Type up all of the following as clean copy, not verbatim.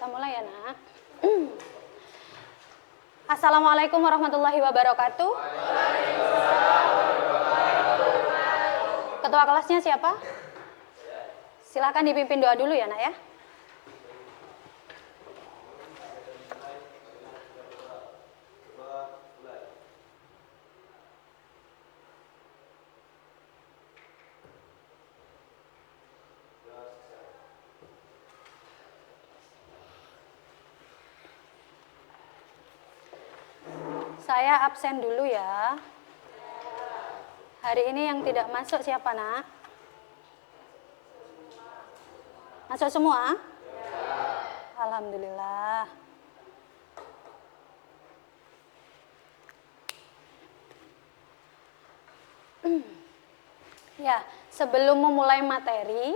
Kita mulai ya, Nak. Assalamualaikum warahmatullahi wabarakatuh. Ketua kelasnya siapa? Silakan dipimpin doa dulu ya, Nak ya. Saya absen dulu ya. Hari ini yang tidak masuk siapa, Nak? Masuk semua? Alhamdulillah. Ya, sebelum memulai materi,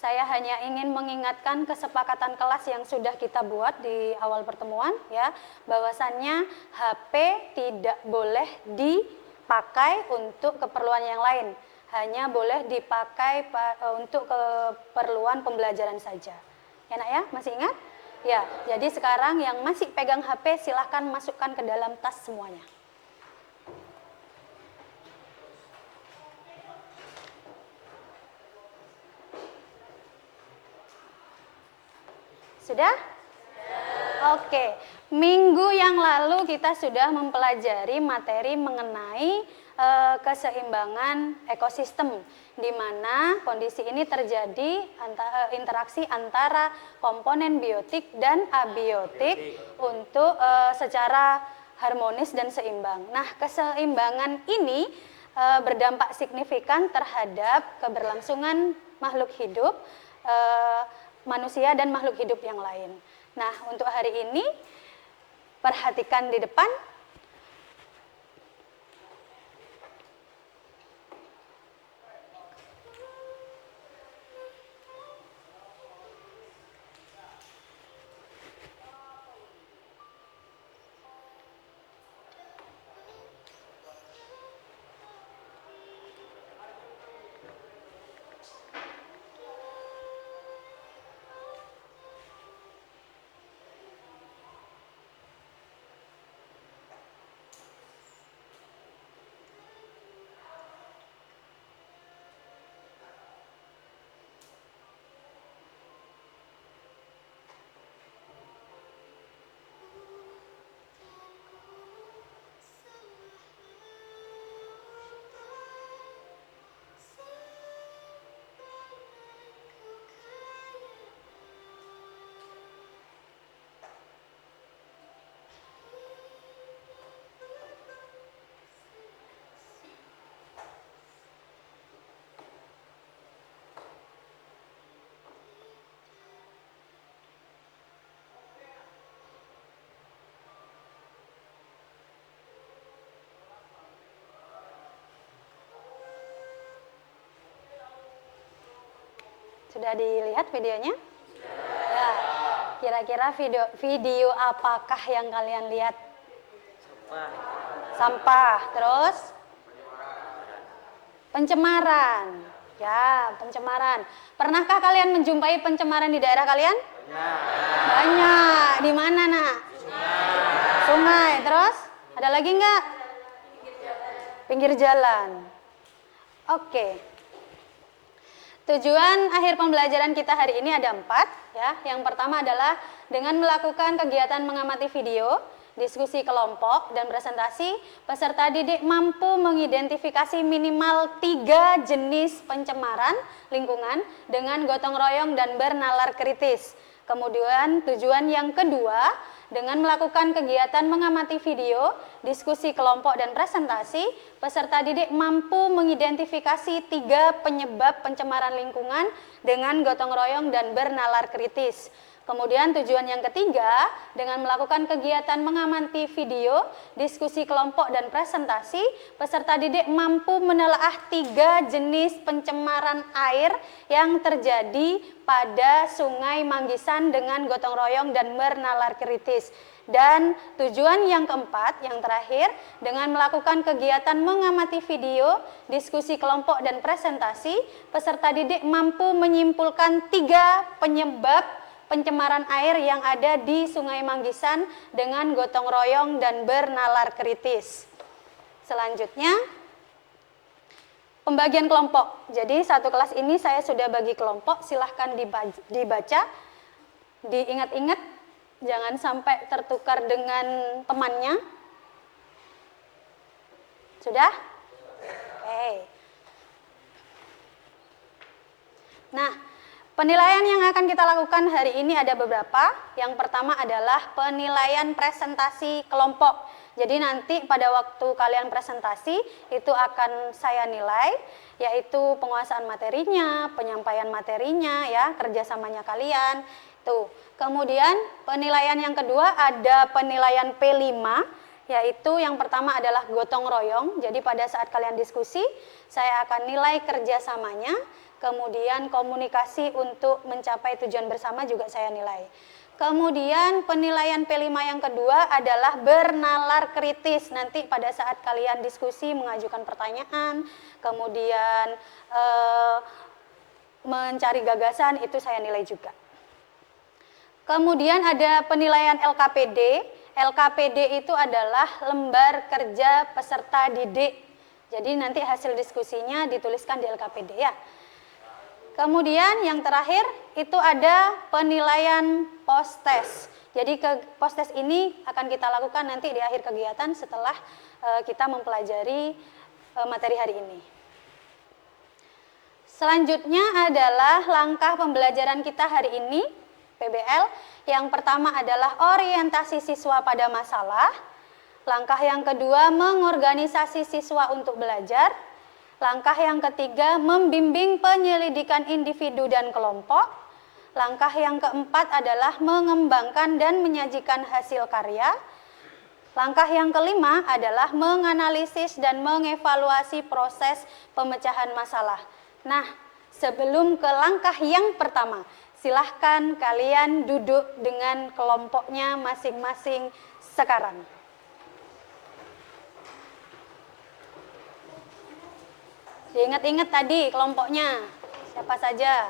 saya hanya ingin mengingatkan kesepakatan kelas yang sudah kita buat di awal pertemuan ya, bahwasannya HP tidak boleh dipakai untuk keperluan yang lain, hanya boleh dipakai untuk keperluan pembelajaran saja. Ya, Nak ya, masih ingat? Ya, jadi sekarang yang masih pegang HP silahkan masukkan ke dalam tas semuanya. Sudah? Oke, minggu yang lalu kita sudah mempelajari materi mengenai keseimbangan ekosistem, di mana kondisi ini terjadi interaksi antara komponen biotik dan abiotik untuk secara harmonis dan seimbang. Nah, keseimbangan ini berdampak signifikan terhadap keberlangsungan makhluk hidup, manusia dan makhluk hidup yang lain. Nah, untuk hari ini perhatikan di depan. Sudah dilihat videonya? Ya. Kira-kira video apakah yang kalian lihat? Sampah. Terus? Pencemaran. Ya, pencemaran. Pernahkah kalian menjumpai pencemaran di daerah kalian? Banyak. Di mana, Nak? Sungai. Terus? Ada lagi nggak? Pinggir jalan. Oke. Tujuan akhir pembelajaran kita hari ini ada 4 ya. Yang pertama adalah dengan melakukan kegiatan mengamati video, diskusi kelompok dan presentasi, peserta didik mampu mengidentifikasi minimal 3 jenis pencemaran lingkungan dengan gotong royong dan bernalar kritis. Kemudian tujuan yang kedua, dengan melakukan kegiatan mengamati video, diskusi kelompok dan presentasi, peserta didik mampu mengidentifikasi 3 penyebab pencemaran lingkungan dengan gotong royong dan bernalar kritis. Kemudian tujuan yang ketiga, dengan melakukan kegiatan mengamati video, diskusi kelompok dan presentasi, peserta didik mampu menelaah 3 jenis pencemaran air yang terjadi pada Sungai Manggisan dengan gotong royong dan bernalar kritis. Dan tujuan yang keempat, yang terakhir, dengan melakukan kegiatan mengamati video, diskusi kelompok dan presentasi, peserta didik mampu menyimpulkan 3 penyebab pencemaran air yang ada di Sungai Manggisan dengan gotong royong dan bernalar kritis. Selanjutnya, pembagian kelompok. Jadi satu kelas ini saya sudah bagi kelompok, silahkan dibaca, diingat-ingat, jangan sampai tertukar dengan temannya. Sudah? Oke. Nah, penilaian yang akan kita lakukan hari ini ada beberapa. Yang pertama adalah penilaian presentasi kelompok. Jadi nanti pada waktu kalian presentasi itu akan saya nilai, yaitu penguasaan materinya, penyampaian materinya, ya, kerjasamanya kalian. Tuh. Kemudian penilaian yang kedua ada penilaian P5, yaitu yang pertama adalah gotong royong. Jadi pada saat kalian diskusi, saya akan nilai kerjasamanya. Kemudian komunikasi untuk mencapai tujuan bersama juga saya nilai. Kemudian penilaian P5 yang kedua adalah bernalar kritis. Nanti pada saat kalian diskusi mengajukan pertanyaan, kemudian mencari gagasan, itu saya nilai juga. Kemudian ada penilaian LKPD. LKPD itu adalah lembar kerja peserta didik. Jadi nanti hasil diskusinya dituliskan di LKPD, ya. Kemudian yang terakhir itu ada penilaian post-test. Jadi post-test ini akan kita lakukan nanti di akhir kegiatan setelah kita mempelajari materi hari ini. Selanjutnya adalah langkah pembelajaran kita hari ini, PBL. Yang pertama adalah orientasi siswa pada masalah. Langkah yang kedua, mengorganisasi siswa untuk belajar. Langkah yang ketiga, membimbing penyelidikan individu dan kelompok. Langkah yang keempat adalah mengembangkan dan menyajikan hasil karya. Langkah yang kelima adalah menganalisis dan mengevaluasi proses pemecahan masalah. Nah, sebelum ke langkah yang pertama, silahkan kalian duduk dengan kelompoknya masing-masing sekarang. Diingat-ingat tadi kelompoknya, siapa saja.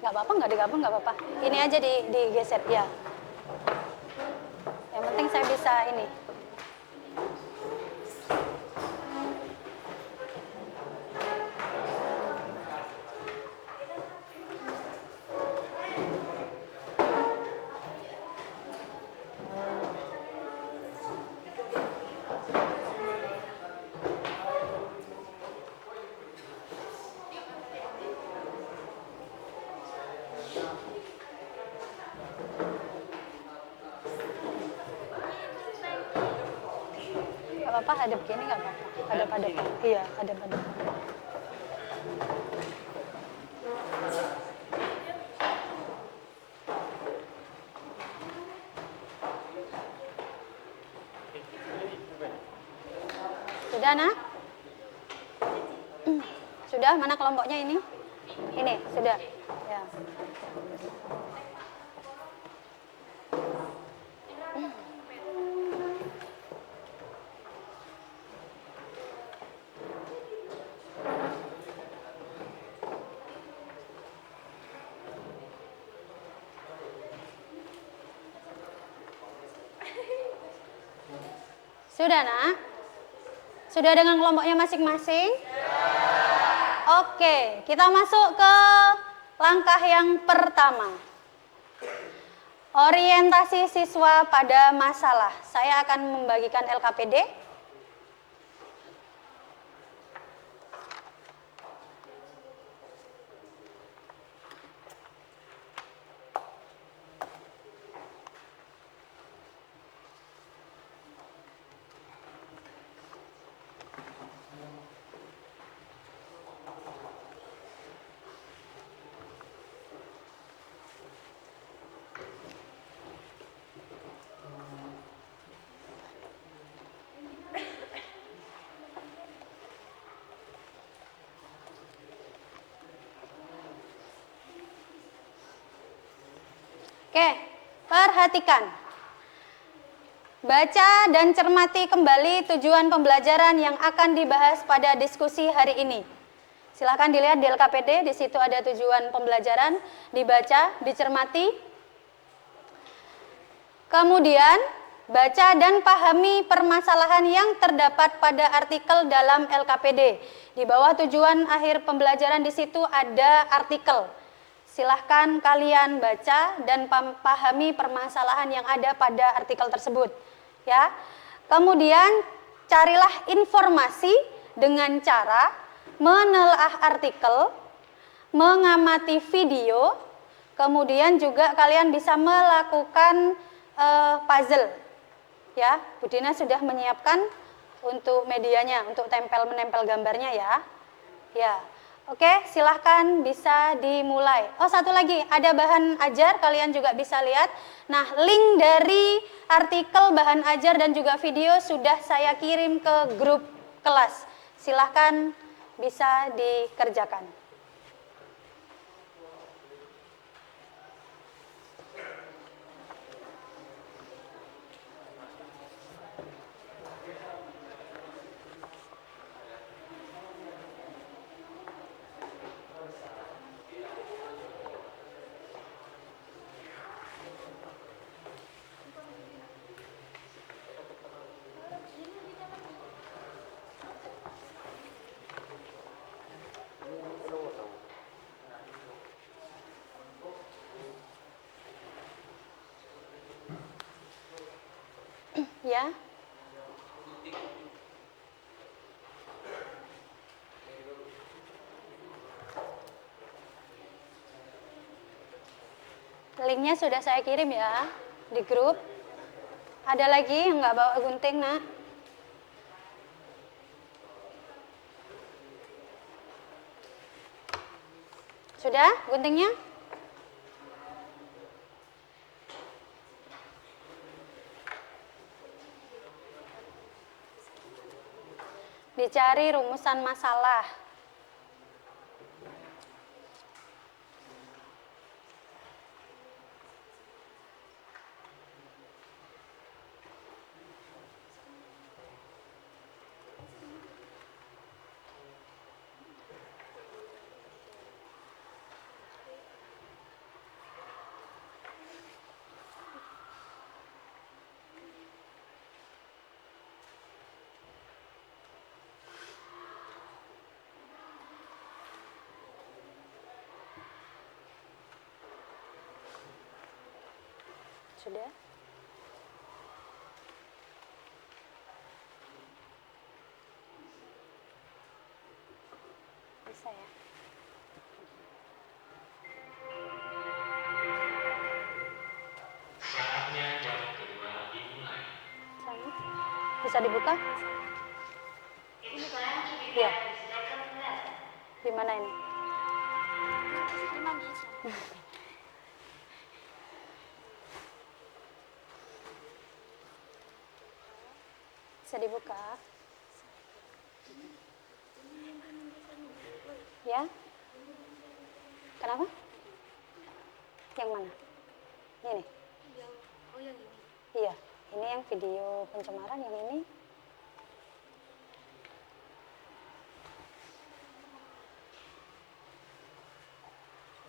Nggak apa-apa, nggak digabung, nggak apa-apa. Ini aja digeser, ya. Yang penting saya bisa ini. Apa hadap gini nggak apa-apa, hadap-hadapan, iya hadap-hadapan. Sudah, nak? Sudah, mana kelompoknya ini? Ini, sudah. Ya. Sudah, nak? Sudah dengan kelompoknya masing-masing? Oke, kita masuk ke langkah yang pertama. Orientasi siswa pada masalah. Saya akan membagikan LKPD. Oke, perhatikan. Baca dan cermati kembali tujuan pembelajaran yang akan dibahas pada diskusi hari ini. Silakan dilihat di LKPD, di situ ada tujuan pembelajaran, dibaca, dicermati. Kemudian, baca dan pahami permasalahan yang terdapat pada artikel dalam LKPD. Di bawah tujuan akhir pembelajaran di situ ada artikel. Silahkan kalian baca dan pahami permasalahan yang ada pada artikel tersebut. Ya. Kemudian, carilah informasi dengan cara menelaah artikel, mengamati video, kemudian juga kalian bisa melakukan puzzle. Ya, Bu Dina sudah menyiapkan untuk medianya, untuk menempel gambarnya ya. Ya, oke, silahkan bisa dimulai. Oh, satu lagi, ada bahan ajar, kalian juga bisa lihat. Nah, link dari artikel, bahan ajar, dan juga video sudah saya kirim ke grup kelas. Silahkan bisa dikerjakan. Ya. Linknya sudah saya kirim ya di grup. Ada lagi yang nggak bawa gunting, Nak? Sudah guntingnya? Dicari rumusan masalah. Sudah? Bisa ya? Saatnya jam kedua dimulai. Bisa dibuka? Iya. Di mana ini? Bisa dibuka? Ya? Kenapa? Yang mana? Ini? Oh, yang ini. Iya, ini yang video pencemaran, yang ini.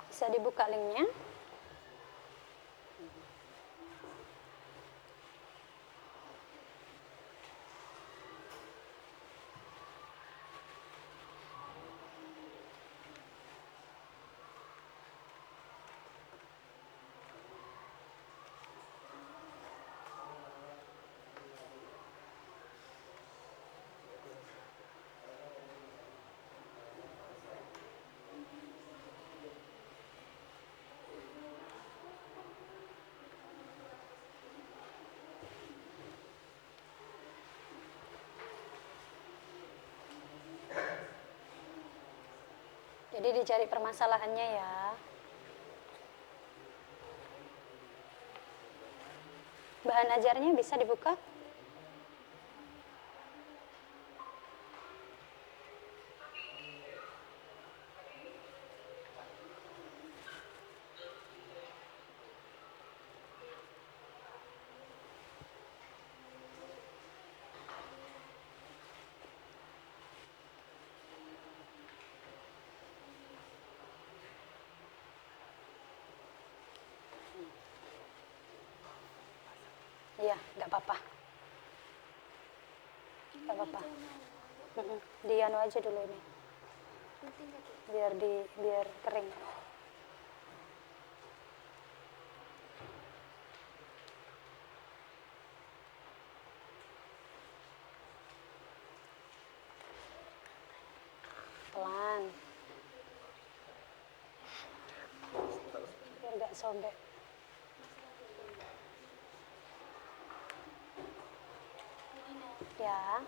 Bisa dibuka linknya. Jadi dicari permasalahannya ya. Bahan ajarnya bisa dibuka? apa-apa. Di anu aja dulu ini, Penting nggak tuh? biar kering. Pelan. Biar gak sobek. Ya.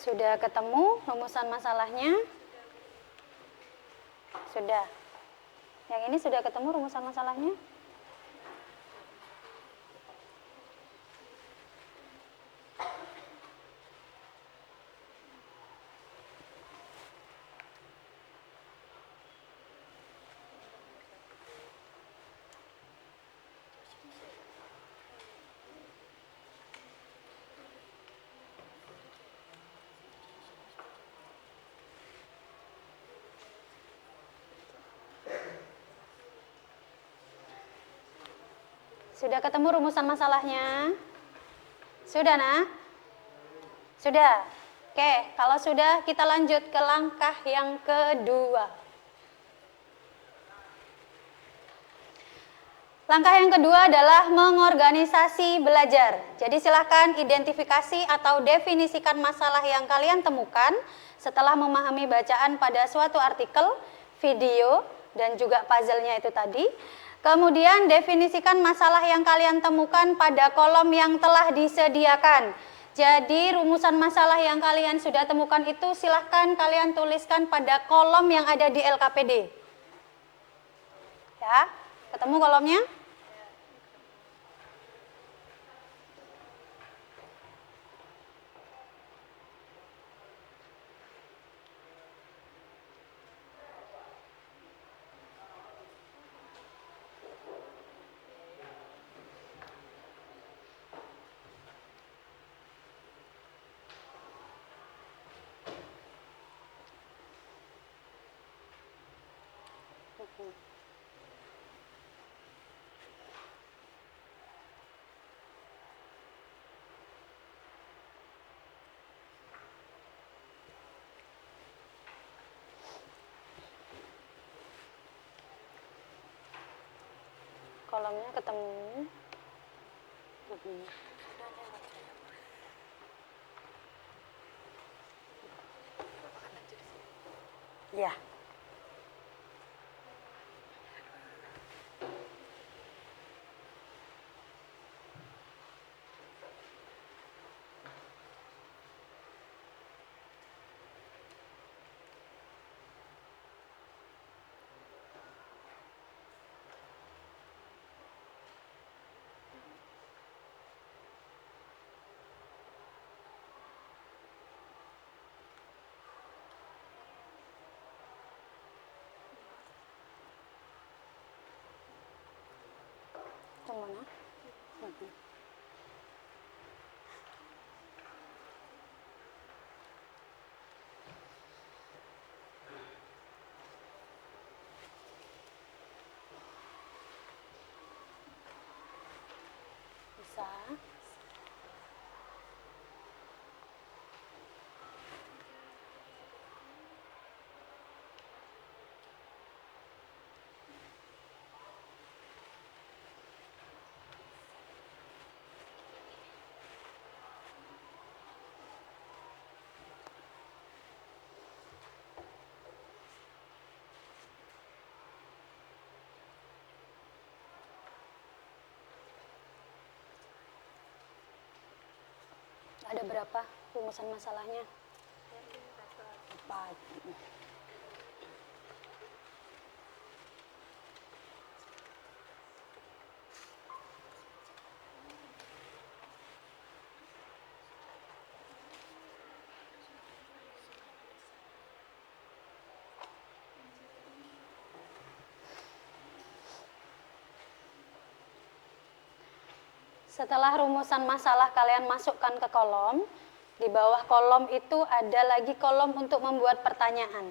Sudah ketemu rumusan masalahnya? Sudah. Yang ini sudah ketemu rumusan masalahnya? Sudah ketemu rumusan masalahnya? Sudah, nah? Sudah? Oke, kalau sudah kita lanjut ke langkah yang kedua. Langkah yang kedua adalah mengorganisasi belajar. Jadi silahkan identifikasi atau definisikan masalah yang kalian temukan setelah memahami bacaan pada suatu artikel, video, dan juga puzzle-nya itu tadi. Kemudian definisikan masalah yang kalian temukan pada kolom yang telah disediakan. Jadi rumusan masalah yang kalian sudah temukan itu silahkan kalian tuliskan pada kolom yang ada di LKPD. Ya, ketemu kolomnya? Kolomnya ketemu. Ya. Kemana? Bisa. Ada berapa rumusan masalahnya? 4. Setelah rumusan masalah kalian masukkan ke kolom, di bawah kolom itu ada lagi kolom untuk membuat pertanyaan.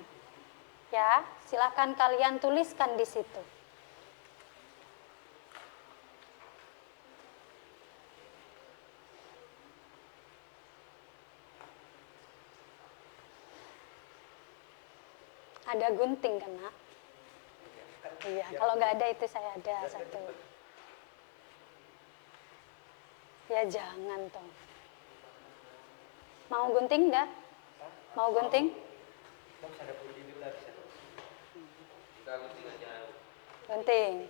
Ya, Silahkan kalian tuliskan di situ. Ada gunting kan, Nak? Iya, kalau nggak ada itu saya ada satu. Ya jangan toh. Mau gunting nggak? Mau gunting? Gunting.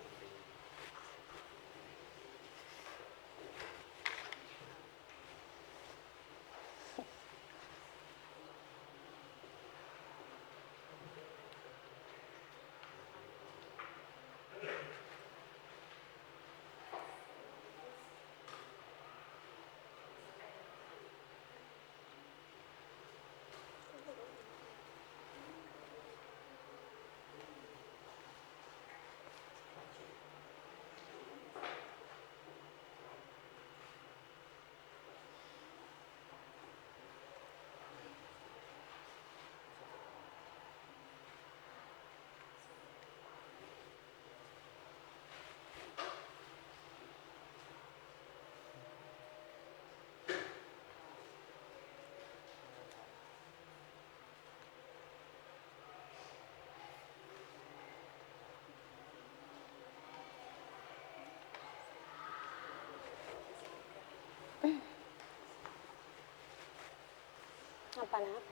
Apa, Nak?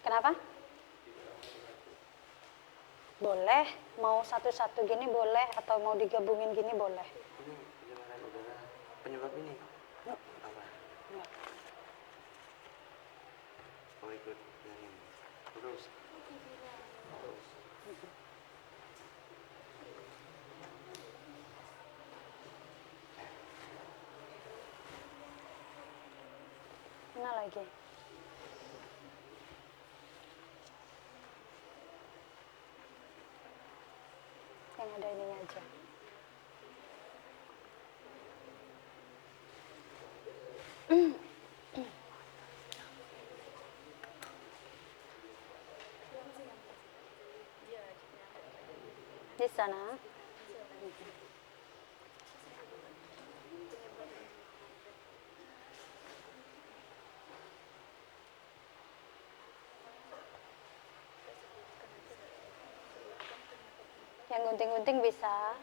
Kenapa? Boleh, mau satu-satu gini boleh, atau mau digabungin gini boleh. Ini pencemaran udara penyebab ini apa? Oh ikut yang ini. Terus. Mana lagi? Yang ada ininya aja. Di sana. Yang gunting-gunting bisa.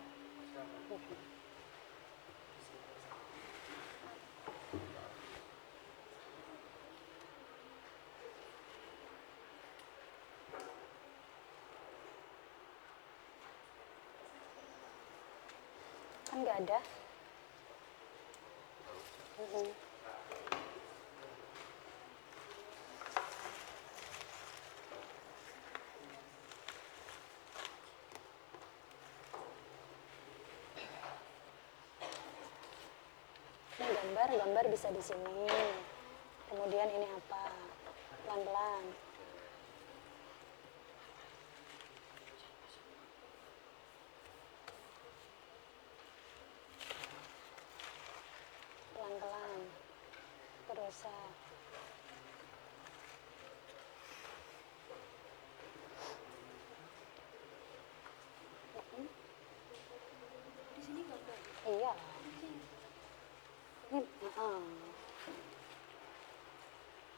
Kan nggak ada. Ini gambar bisa di sini. Kemudian ini apa? Pelan-pelan. Pelan-pelan. Berusaha. Di sini gambar. Iya. Ini,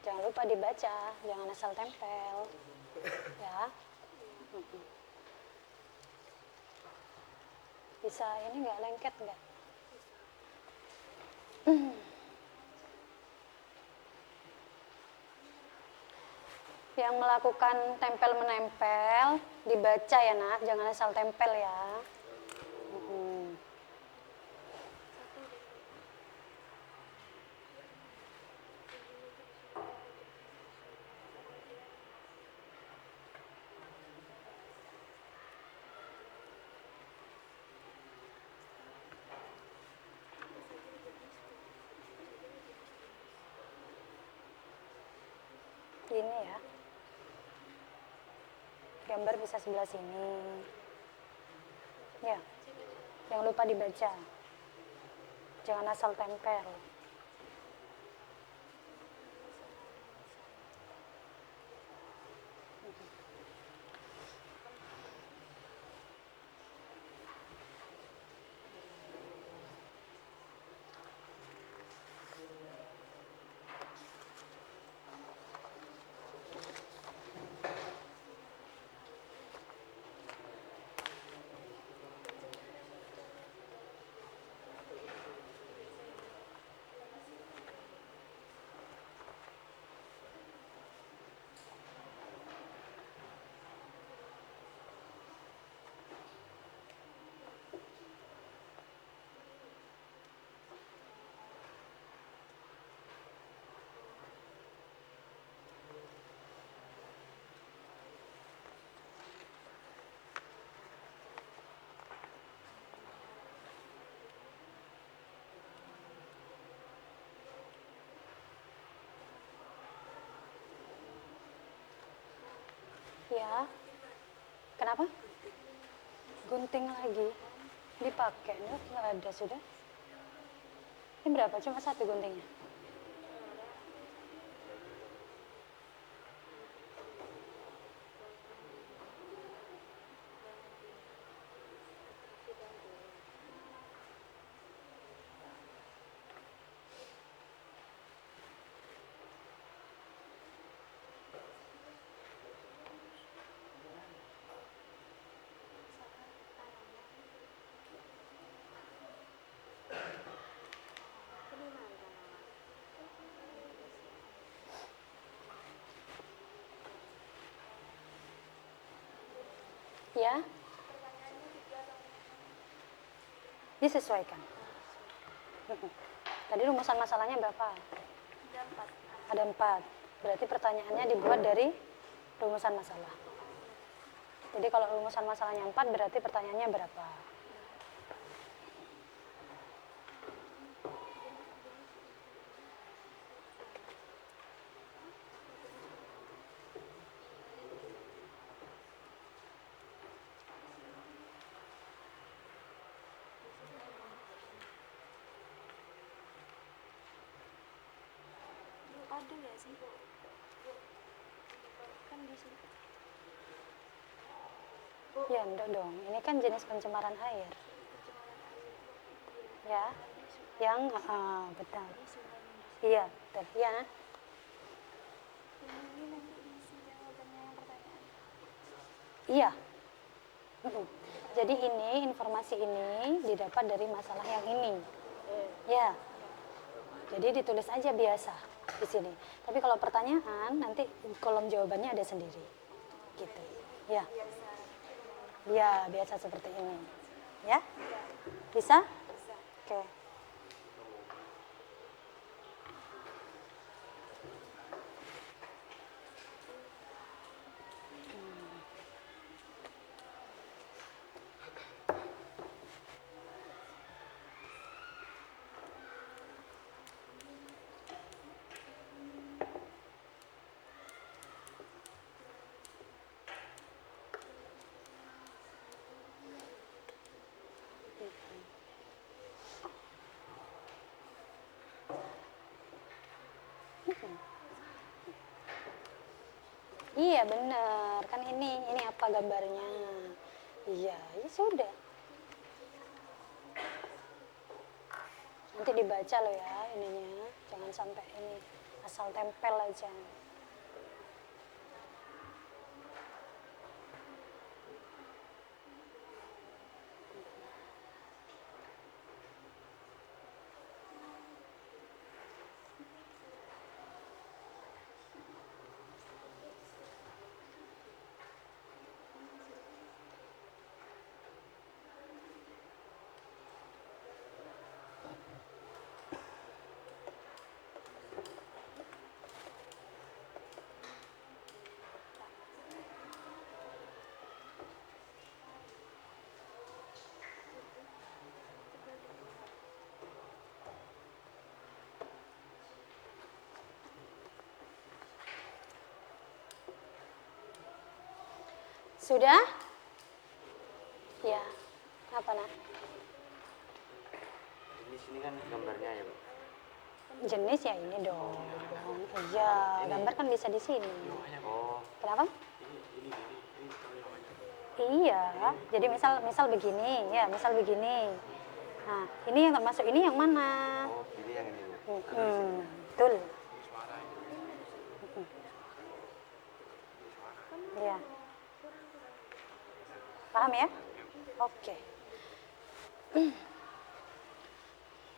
jangan lupa dibaca, jangan asal tempel, ya. Bisa ini nggak lengket nggak? Yang melakukan tempel menempel dibaca ya, Nak, jangan asal tempel ya. Ini ya. Gambar bisa sebelah sini. Ya. Jangan lupa dibaca. Jangan asal tempel. Ya. Kenapa? Gunting lagi. Dipakai, nggak ada sudah. Ini berapa? Cuma satu guntingnya. Ya. Disesuaikan. Tadi rumusan masalahnya berapa? Ada 4. Berarti pertanyaannya dibuat dari rumusan masalah. Jadi kalau rumusan masalahnya 4 berarti pertanyaannya berapa? Ada nggak sih? Kan di sini. Ya enggak dong, ini kan jenis pencemaran air. Ya, yang betul. Iya, betul. Iya, nah. Ini nanti diisi jawabannya yang pertanyaan. Iya. Jadi ini informasi ini didapat dari masalah yang ini. Ya. Jadi ditulis aja biasa di sini. Tapi kalau pertanyaan nanti kolom jawabannya ada sendiri. Gitu. Ya. Ya, biasa seperti ini. Ya? Bisa? Oke. Iya benar, kan ini apa gambarnya? Iya, ya sudah. Nanti dibaca loh ya ininya, jangan sampai ini asal tempel aja. Sudah? Ya. Apa nak? Jenis ini kan gambarnya ya, Bu. Jenis ya ini dong. Iya, gambar kan bisa di sini. Oh, Kenapa? Iya, jadi misal begini, ya misal begini. Nah, ini yang termasuk ini yang mana? oh, pilih yang ini, Bu. Betul. Ya. Paham ya? Oke.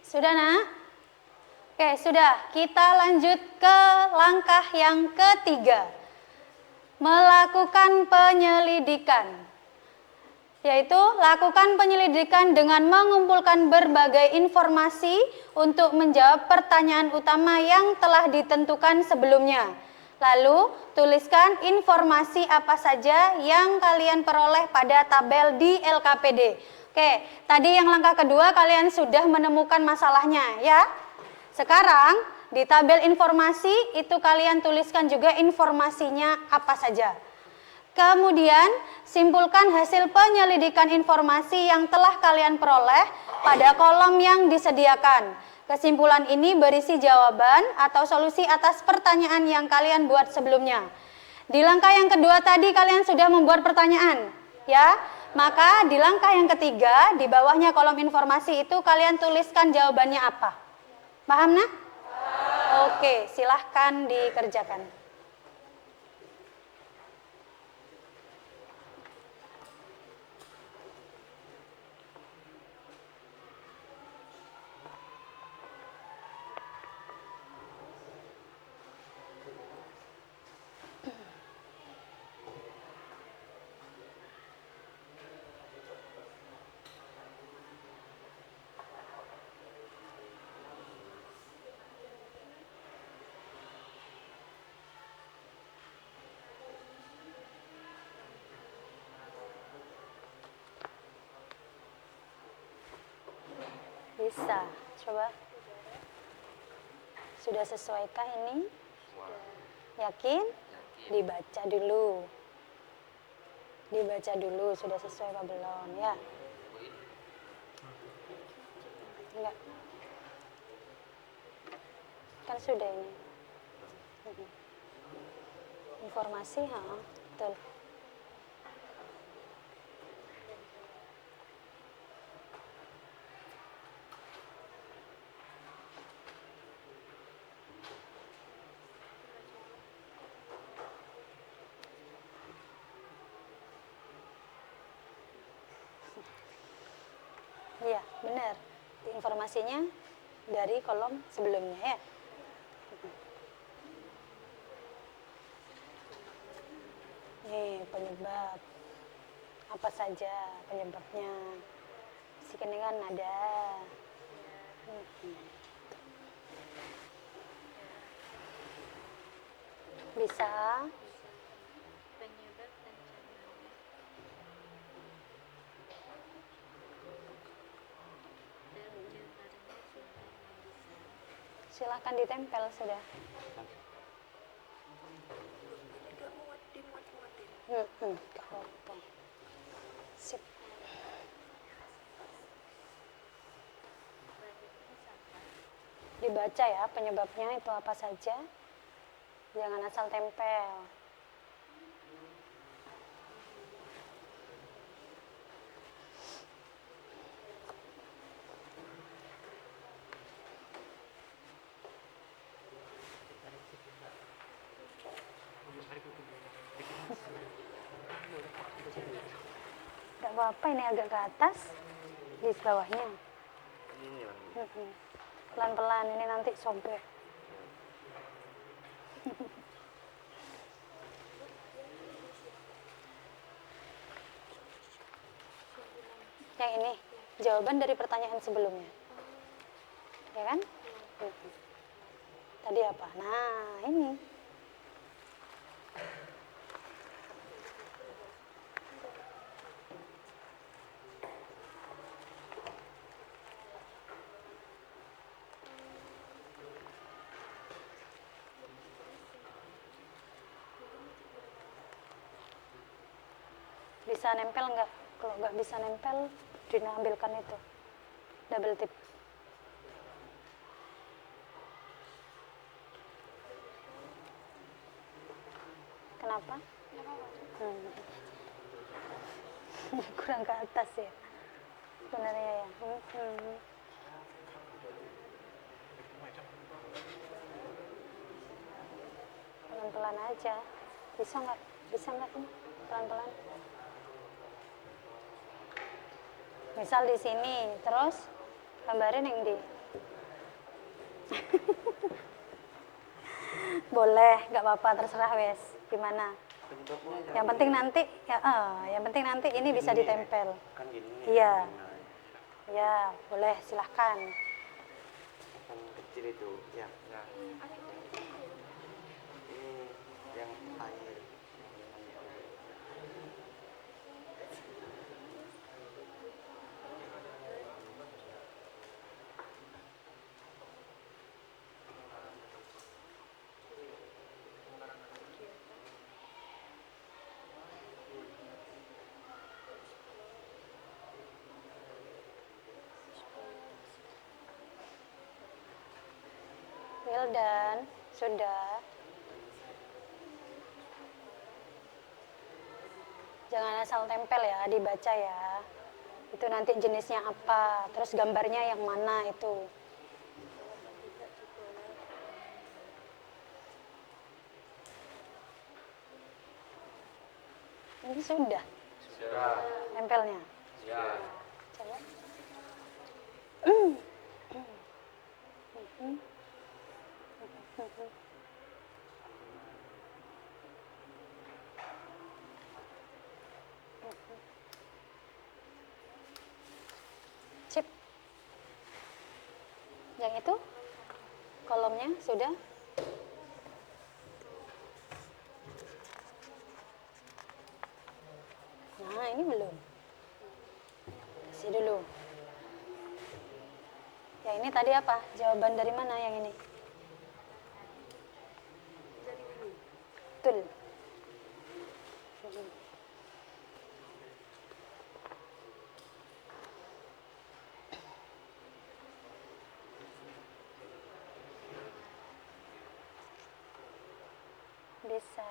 Sudah nak? Oke, sudah. Kita lanjut ke langkah yang ketiga. Melakukan penyelidikan. Yaitu lakukan penyelidikan dengan mengumpulkan berbagai informasi untuk menjawab pertanyaan utama yang telah ditentukan sebelumnya. Lalu, tuliskan informasi apa saja yang kalian peroleh pada tabel di LKPD. Oke, tadi yang langkah kedua kalian sudah menemukan masalahnya ya. Sekarang di tabel informasi itu kalian tuliskan juga informasinya apa saja. Kemudian, simpulkan hasil penyelidikan informasi yang telah kalian peroleh pada kolom yang disediakan. Kesimpulan ini berisi jawaban atau solusi atas pertanyaan yang kalian buat sebelumnya. Di langkah yang kedua tadi kalian sudah membuat pertanyaan, ya. Maka di langkah yang ketiga, di bawahnya kolom informasi itu kalian tuliskan jawabannya apa. Paham, nak? Oke, silahkan dikerjakan. Bisa, coba. Sudah sesuaikah ini? Yakin? Dibaca dulu. Dibaca dulu, sudah sesuai apa belum, ya? Enggak. Kan sudah ini. Informasi, betul. Iya, benar. Informasinya dari kolom sebelumnya, ya. Nih, penyebab. Apa saja penyebabnya? Si keningan ada. Bisa. Penyebab ancaman dan menyebarnya sumber yang bisa. Silahkan ditempel sudah. Gak apa-apa. Sip. Dibaca ya penyebabnya itu apa saja. Jangan asal tempel. Gak apa-apa, ini agak ke atas. Di bawahnya. Pelan-pelan, ini nanti sobek. Yang ini, jawaban dari pertanyaan sebelumnya. Ya kan? Tadi apa? Nah, ini. Bisa nempel nggak? Kalau nggak bisa nempel, Dina ambilkan itu. Double tip. Kenapa? Kurang ke atas ya. Sebenarnya ya. Pelan-pelan aja. Bisa nggak? Bisa nggak ini? Pelan-pelan. Misal di sini, terus gambarin yang di. Boleh, nggak apa-apa, terserah wes. Gimana? Yang penting nanti, yang penting nanti ini bisa ditempel. Kan gini. Iya. Ya, boleh, silahkan. Kan kecil itu, ya. Ini yang air. Dan sudah. Jangan asal tempel ya, dibaca ya. Itu nanti jenisnya apa, terus gambarnya yang mana itu. Ini sudah Sudah. tempelnya. Ya. Coba. Sip. Yang itu kolomnya sudah. Nah, ini belum. Kasih dulu. Ya, ini tadi apa? Jawaban dari mana yang ini? Betul. Bisa.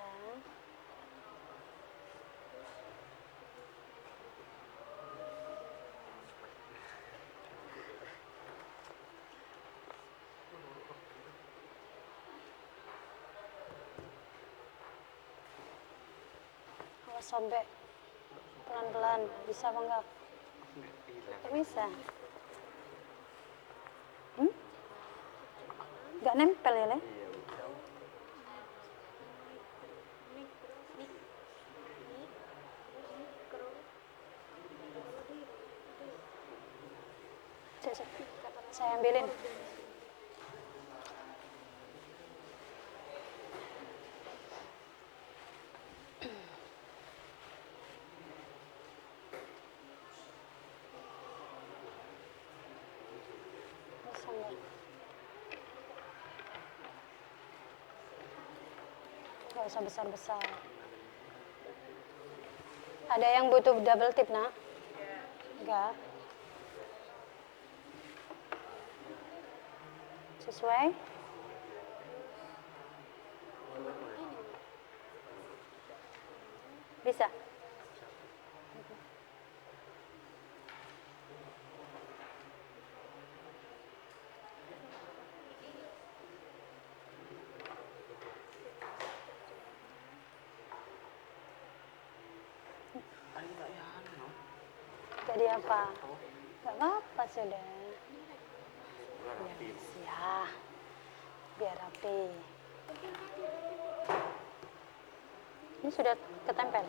Awas sobek. Pelan-pelan. Bisa apa enggak? Nggak bisa. Nggak nempel ya, Le? Cek, cek. Saya ambilin. Bisa nggak? Nggak usah besar-besar. Ada yang butuh double tip, Nak? Enggak. Sesuai? Bisa? Jadi apa? Gak apa-apa sudah. Ya, biar rapi. Ini sudah ketempel.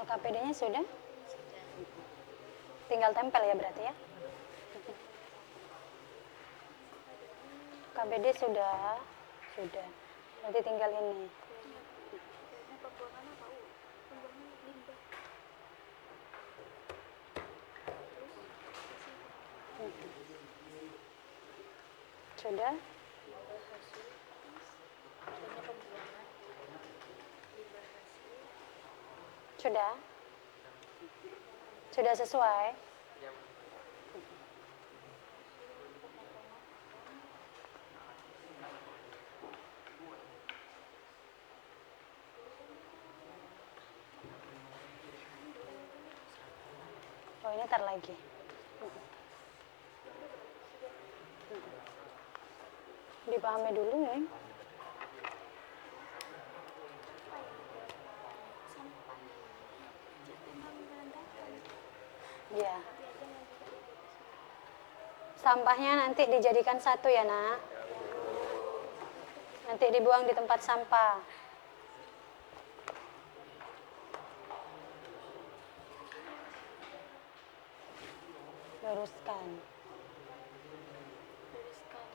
LKPD-nya sudah? Tinggal tempel ya berarti ya? KBD sudah, sudah. Berarti tinggal ini. Sudah? Sudah? Sudah sesuai? Oh, ini ntar lagi. Dipahami dulu ya. Ya. Sampahnya nanti dijadikan satu ya, Nak. Nanti dibuang di tempat sampah. Luruskan.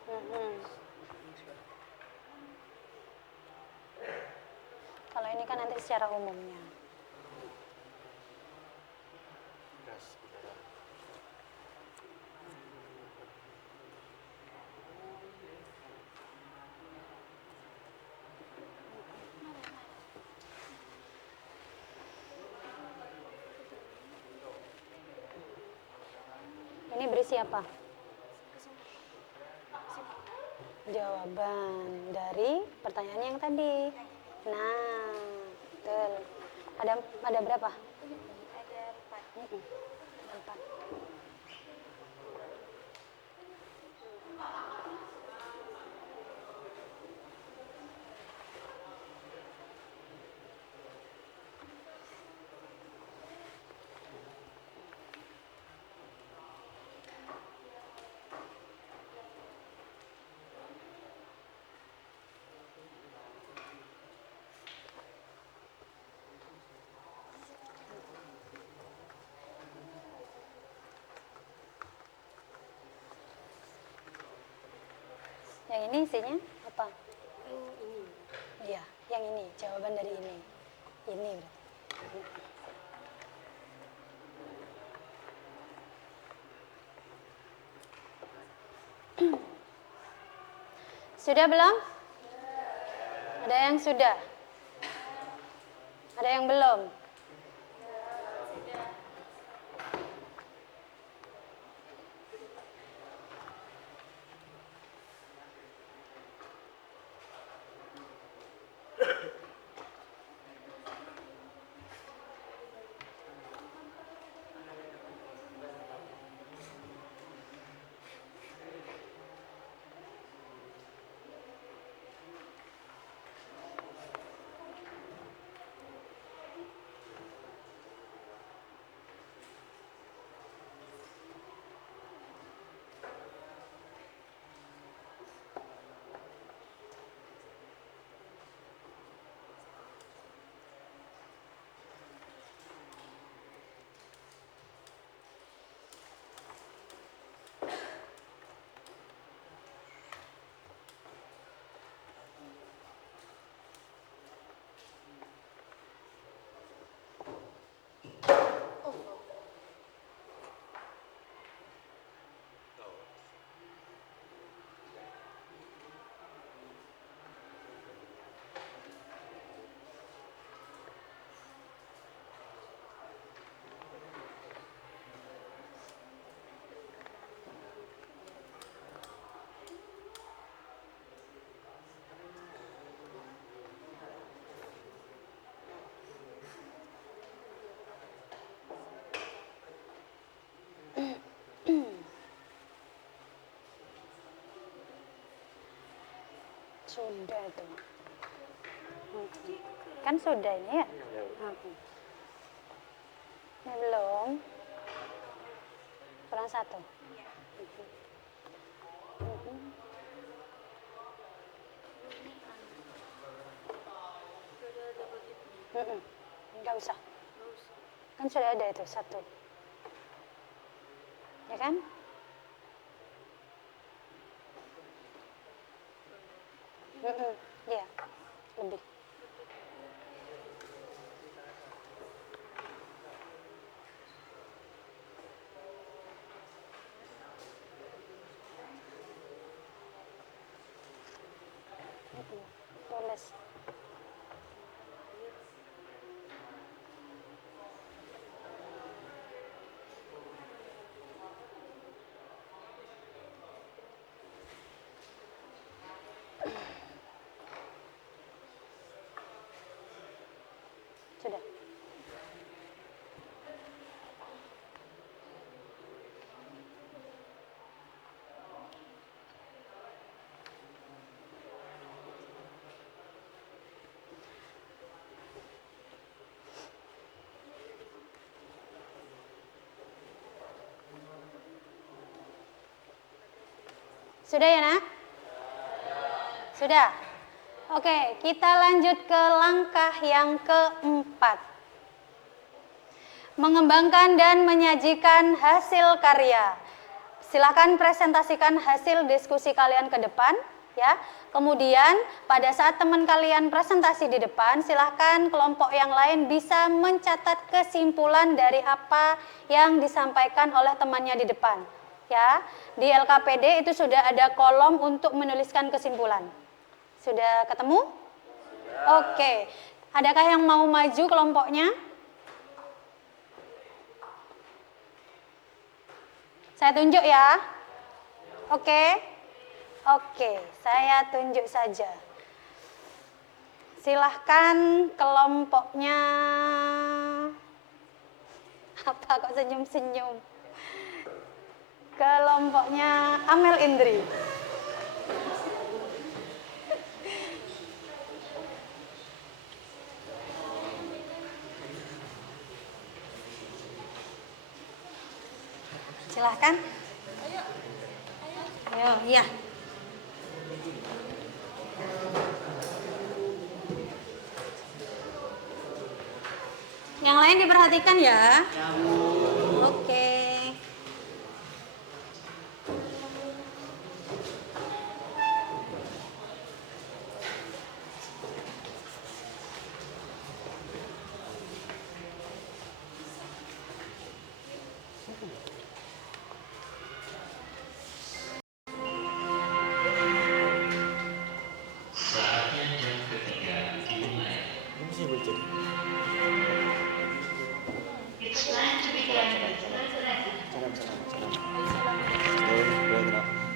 Mm-mm. Kalau ini kan nanti secara umumnya. Gas udara. Ini berisi apa? Jawaban dari pertanyaan yang tadi. Nah, betul. Ada berapa? Ada 4. Mm-mm. Ada 4. Yang ini isinya apa? Ini. Iya, yang ini. Jawaban dari ini. Ini berarti. Sudah belum? Ada yang sudah? Ada yang belum? Sudah tuh. Kan sudah ini ya? Ini belum. Kurang satu. Enggak usah. Kan sudah ada itu satu. Ya kan? Iya, lebih. Tulis. Sudah ya, Nak? Sudah? Oke, kita lanjut ke langkah yang keempat. Mengembangkan dan menyajikan hasil karya. Silakan presentasikan hasil diskusi kalian ke depan, ya. Kemudian pada saat teman kalian presentasi di depan, silakan kelompok yang lain bisa mencatat kesimpulan dari apa yang disampaikan oleh temannya di depan. Ya, di LKPD itu sudah ada kolom untuk menuliskan kesimpulan. Sudah ketemu? Oke. Adakah yang mau maju kelompoknya? Saya tunjuk ya. Oke. Oke, saya tunjuk saja. Silahkan kelompoknya. Apa kok senyum-senyum? Kelompoknya Amel Indri. Silahkan. Ayo, iya. Yang lain diperhatikan ya. Oke. Saatnya jam ketiga dimulai. Ini sih bocor.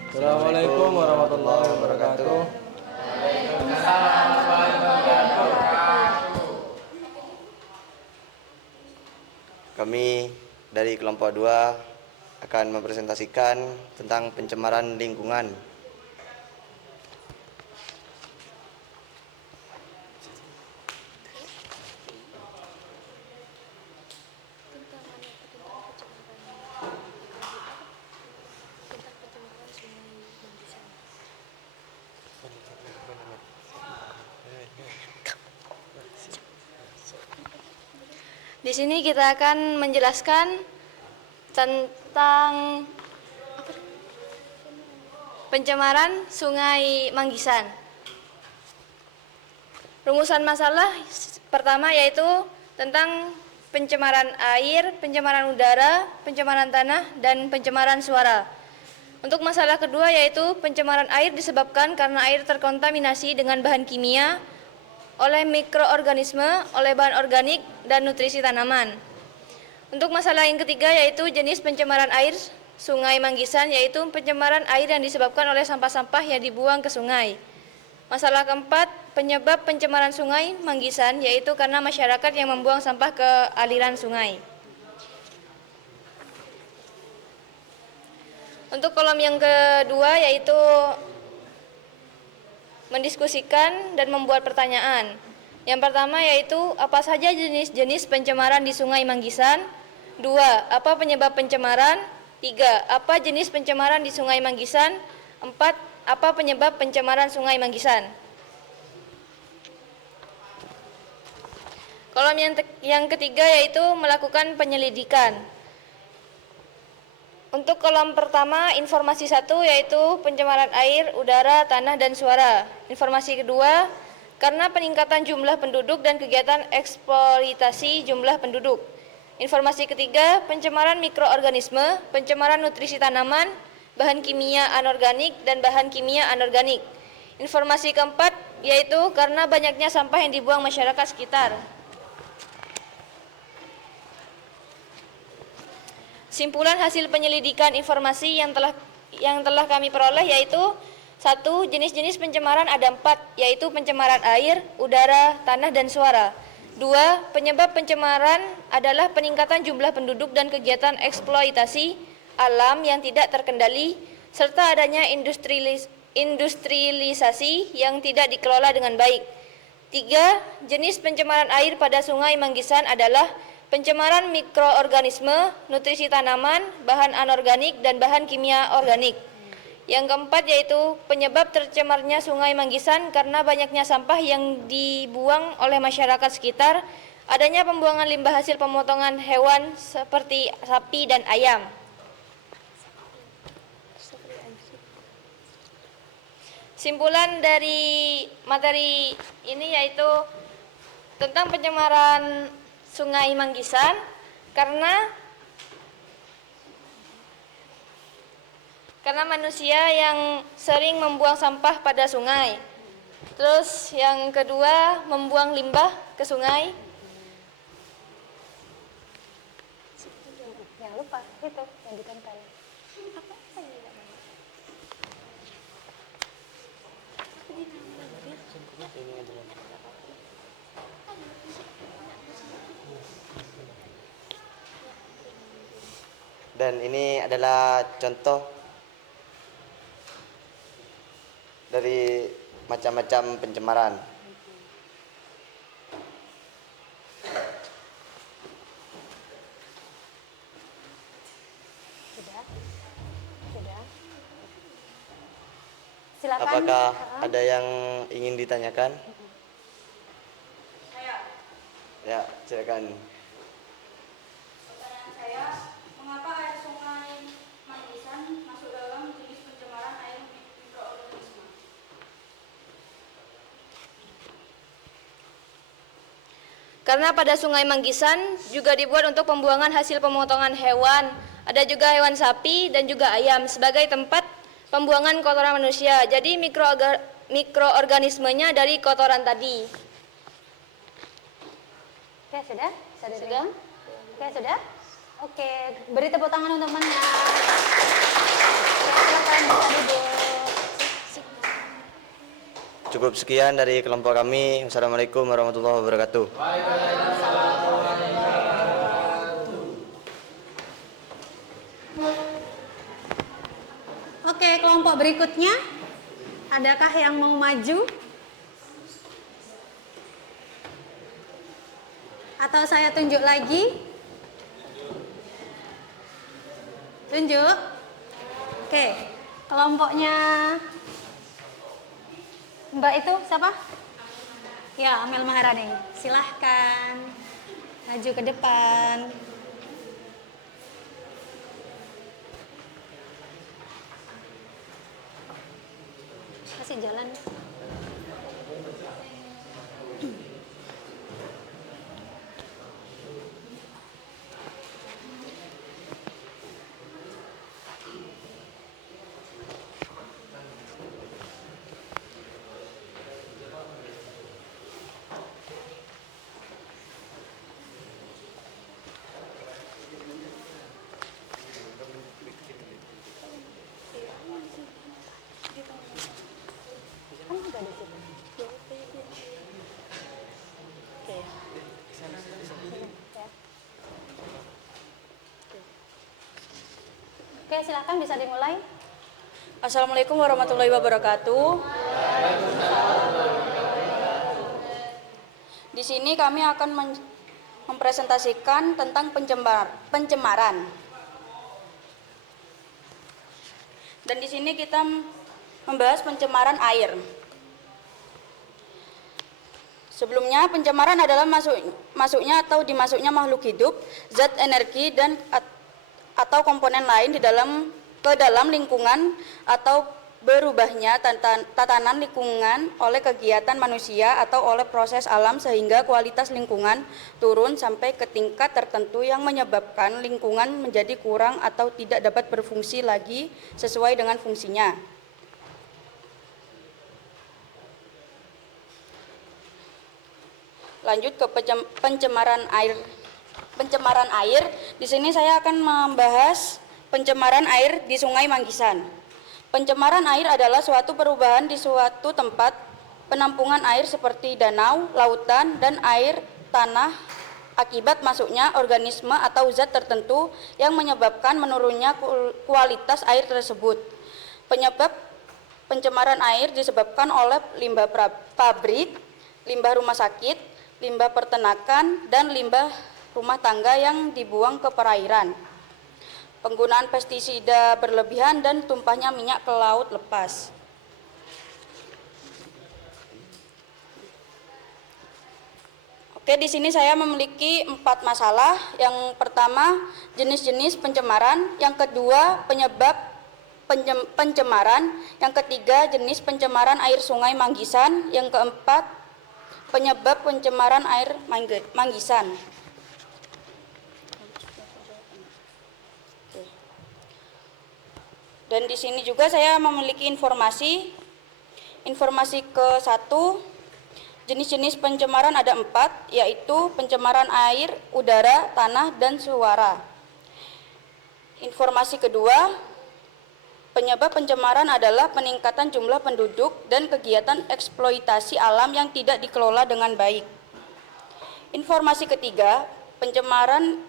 Assalamualaikum warahmatullahi wabarakatuh. Kami dari kelompok 2 akan mempresentasikan tentang pencemaran lingkungan. Di sini kita akan menjelaskan tentang pencemaran Sungai Manggisan. Rumusan masalah pertama yaitu tentang pencemaran air, pencemaran udara, pencemaran tanah, dan pencemaran suara. Untuk masalah kedua yaitu pencemaran air disebabkan karena air terkontaminasi dengan bahan kimia, oleh mikroorganisme, oleh bahan organik, dan nutrisi tanaman. Untuk masalah yang ketiga yaitu jenis pencemaran air Sungai Manggisan, yaitu pencemaran air yang disebabkan oleh sampah-sampah yang dibuang ke sungai. Masalah keempat, penyebab pencemaran Sungai Manggisan, yaitu karena masyarakat yang membuang sampah ke aliran sungai. Untuk kolom yang kedua yaitu mendiskusikan dan membuat pertanyaan. Yang pertama yaitu apa saja jenis-jenis pencemaran di Sungai Manggisan? 2. Apa penyebab pencemaran? 3. Apa jenis pencemaran di Sungai Manggisan? 4. Apa penyebab pencemaran Sungai Manggisan? Kolom yang ketiga yaitu melakukan penyelidikan. Untuk kolom pertama, informasi 1 yaitu pencemaran air, udara, tanah, dan suara. Informasi kedua, karena peningkatan jumlah penduduk dan kegiatan eksploitasi jumlah penduduk. Informasi ketiga, pencemaran mikroorganisme, pencemaran nutrisi tanaman, bahan kimia anorganik, dan bahan kimia anorganik. Informasi keempat, yaitu karena banyaknya sampah yang dibuang masyarakat sekitar. Simpulan hasil penyelidikan informasi yang telah kami peroleh yaitu 1. Jenis-jenis pencemaran ada 4, yaitu pencemaran air, udara, tanah, dan suara. 2. Penyebab pencemaran adalah peningkatan jumlah penduduk dan kegiatan eksploitasi alam yang tidak terkendali, serta adanya industrialisasi yang tidak dikelola dengan baik. 3. Jenis pencemaran air pada Sungai Manggisan adalah pencemaran mikroorganisme, nutrisi tanaman, bahan anorganik, dan bahan kimia organik. Yang keempat yaitu penyebab tercemarnya Sungai Manggisan karena banyaknya sampah yang dibuang oleh masyarakat sekitar, adanya pembuangan limbah hasil pemotongan hewan seperti sapi dan ayam. Simpulan dari materi ini yaitu tentang pencemaran Sungai Manggisan karena manusia yang sering membuang sampah pada sungai. Terus yang kedua, membuang limbah ke sungai. Jangan lupa itu yang ditempel. Dan ini adalah contoh dari macam-macam pencemaran. Sudah? Silakan. Apakah ada yang ingin ditanyakan? Ya, silakan. Pertanyaan saya, mengapa air sungai Manggisan masuk dalam jenis pencemaran air mikroorganisme? Karena pada Sungai Manggisan juga dibuat untuk pembuangan hasil pemotongan hewan. Ada juga hewan sapi dan juga ayam sebagai tempat pembuangan kotoran manusia. Jadi mikroorganismenya dari kotoran tadi. Oke, sudah? Sudah? Oke, sudah? Oke, beri tepuk tangan untuk temannya. Oke, silakan bisa duduk. Cukup sekian dari kelompok kami. Wassalamualaikum warahmatullahi wabarakatuh. Oke, kelompok berikutnya. Adakah yang mau maju? Atau saya tunjuk lagi? Tunjuk? Oke, kelompoknya Mbak itu siapa? Ya, Amel Maharani. Silahkan maju ke depan. Kasih jalan. Oke, silakan bisa dimulai. Assalamualaikum warahmatullahi wabarakatuh. Di sini kami akan mempresentasikan tentang pencemaran. Dan di sini kita membahas pencemaran air. Sebelumnya, pencemaran adalah masuknya atau dimasuknya makhluk hidup, zat energi dan atau komponen lain ke dalam lingkungan atau berubahnya tatanan lingkungan oleh kegiatan manusia atau oleh proses alam sehingga kualitas lingkungan turun sampai ke tingkat tertentu yang menyebabkan lingkungan menjadi kurang atau tidak dapat berfungsi lagi sesuai dengan fungsinya. Lanjut ke pencemaran air. Pencemaran air, di sini saya akan membahas pencemaran air di Sungai Manggisan. Pencemaran air adalah suatu perubahan di suatu tempat penampungan air seperti danau, lautan, dan air tanah akibat masuknya organisme atau zat tertentu yang menyebabkan menurunnya kualitas air tersebut. Penyebab pencemaran air disebabkan oleh limbah pabrik, limbah rumah sakit, limbah peternakan, dan limbah rumah tangga yang dibuang ke perairan. penggunaan pestisida berlebihan, dan tumpahnya minyak ke laut lepas. Oke, di sini saya memiliki 4 masalah. Yang pertama, jenis-jenis pencemaran. Yang kedua, penyebab pencemaran. Yang ketiga, jenis pencemaran air sungai Manggisan. Yang keempat, penyebab pencemaran air Manggisan. Dan di sini juga saya memiliki informasi ke-1. Jenis-jenis pencemaran ada 4, yaitu pencemaran air, udara, tanah, dan suara. Informasi kedua, penyebab pencemaran adalah peningkatan jumlah penduduk dan kegiatan eksploitasi alam yang tidak dikelola dengan baik. Informasi ketiga, pencemaran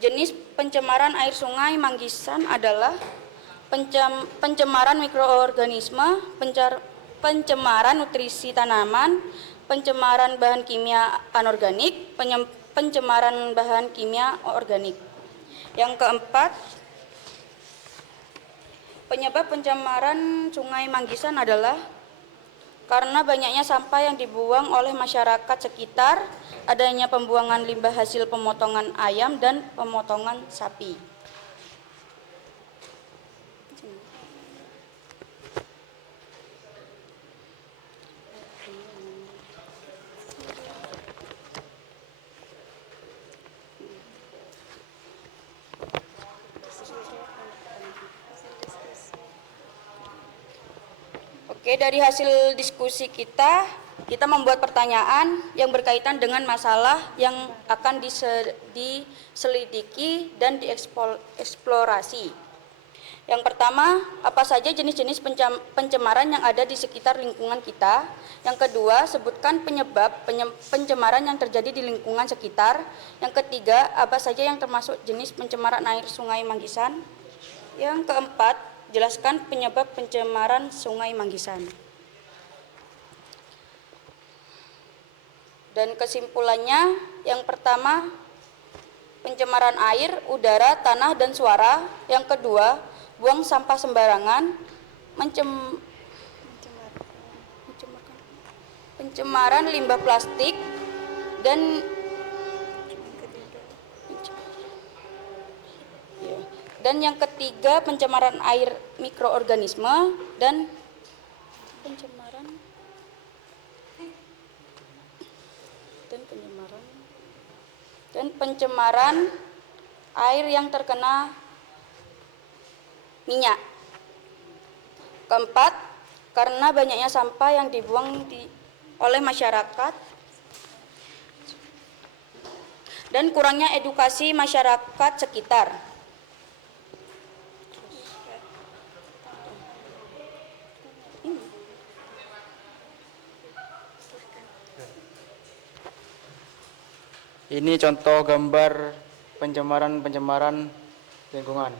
Jenis pencemaran air sungai Manggisan adalah pencemaran mikroorganisme, pencemaran nutrisi tanaman, pencemaran bahan kimia anorganik, pencemaran bahan kimia organik. Yang keempat, penyebab pencemaran sungai Manggisan adalah karena banyaknya sampah yang dibuang oleh masyarakat sekitar, adanya pembuangan limbah hasil pemotongan ayam dan pemotongan sapi. Oke, dari hasil diskusi kita membuat pertanyaan yang berkaitan dengan masalah yang akan diselidiki dan dieksplorasi. Yang pertama, apa saja jenis-jenis pencemaran yang ada di sekitar lingkungan kita. Yang kedua, sebutkan penyebab pencemaran yang terjadi di lingkungan sekitar. Yang ketiga, apa saja yang termasuk jenis pencemaran air sungai Manggisan. Yang keempat, jelaskan penyebab pencemaran sungai Manggisan. Dan kesimpulannya, yang pertama, pencemaran air, udara, tanah, dan suara. Yang kedua, buang sampah sembarangan, pencemaran limbah plastik, dan yang ketiga, pencemaran air mikroorganisme dan pencemaran air yang terkena minyak. Keempat, karena banyaknya sampah yang dibuang oleh masyarakat dan kurangnya edukasi masyarakat sekitar. Ini contoh gambar pencemaran lingkungan.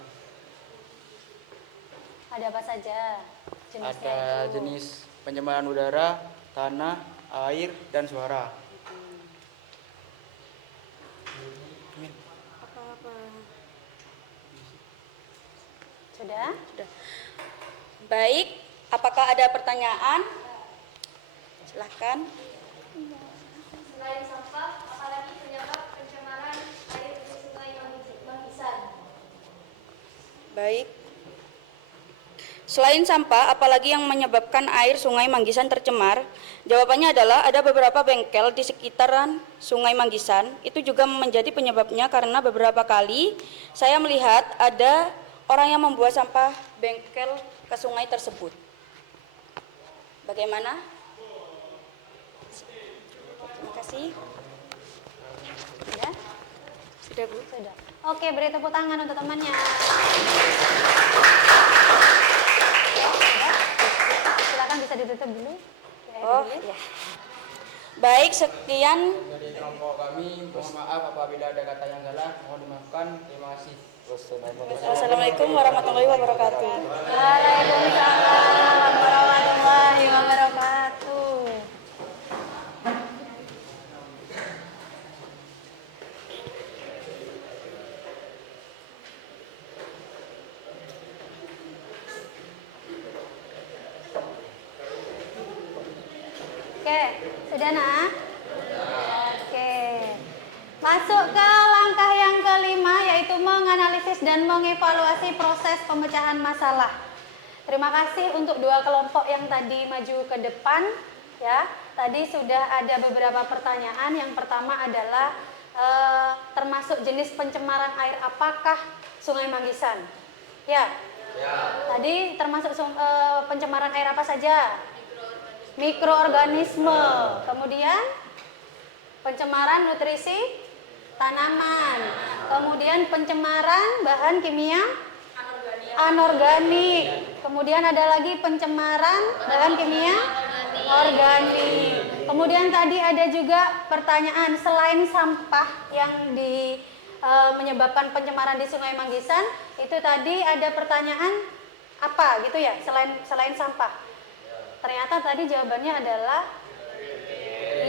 Ada apa saja jenisnya Ada itu? jenis pencemaran udara, tanah, air, dan suara. Sudah? Baik, apakah ada pertanyaan? Silahkan. Selain sampah, apalagi penyebab pencemaran air di sungai Manggisan? Baik. Selain sampah, apalagi yang menyebabkan air sungai Manggisan tercemar? Jawabannya adalah ada beberapa bengkel di sekitaran sungai Manggisan. Itu juga menjadi penyebabnya karena beberapa kali saya melihat ada orang yang membuang sampah bengkel ke sungai tersebut. Bagaimana? Terima kasih. Sudah? Sudah, Bu. Sudah. Oke, beri tepuk tangan untuk temannya. Silakan bisa ditutup dulu. Oh, ya. Baik, sekian. Dari kelompok kami, mohon maaf apabila ada kata yang salah, mohon dimaafkan. Terima kasih. Wassalamualaikum warahmatullahi wabarakatuh. Waalaikumsalam warahmatullahi wabarakatuh. Oke, sudah nak? Oke. Masuk ke langkah yang kelima, yaitu menganalisis dan mengevaluasi proses pemecahan masalah. Terima kasih untuk dua kelompok yang tadi maju ke depan. Ya, tadi sudah ada beberapa pertanyaan. Yang pertama adalah termasuk jenis pencemaran air apakah Sungai Manggisan? Ya. Tadi termasuk pencemaran air apa saja? Mikroorganisme. Kemudian pencemaran nutrisi tanaman. Kemudian pencemaran bahan kimia anorganik. Kemudian ada lagi pencemaran bahan kimia organik. Kemudian tadi ada juga pertanyaan, selain sampah yang menyebabkan pencemaran di Sungai Manggisan, itu tadi ada pertanyaan apa gitu ya, selain sampah. Ternyata tadi jawabannya adalah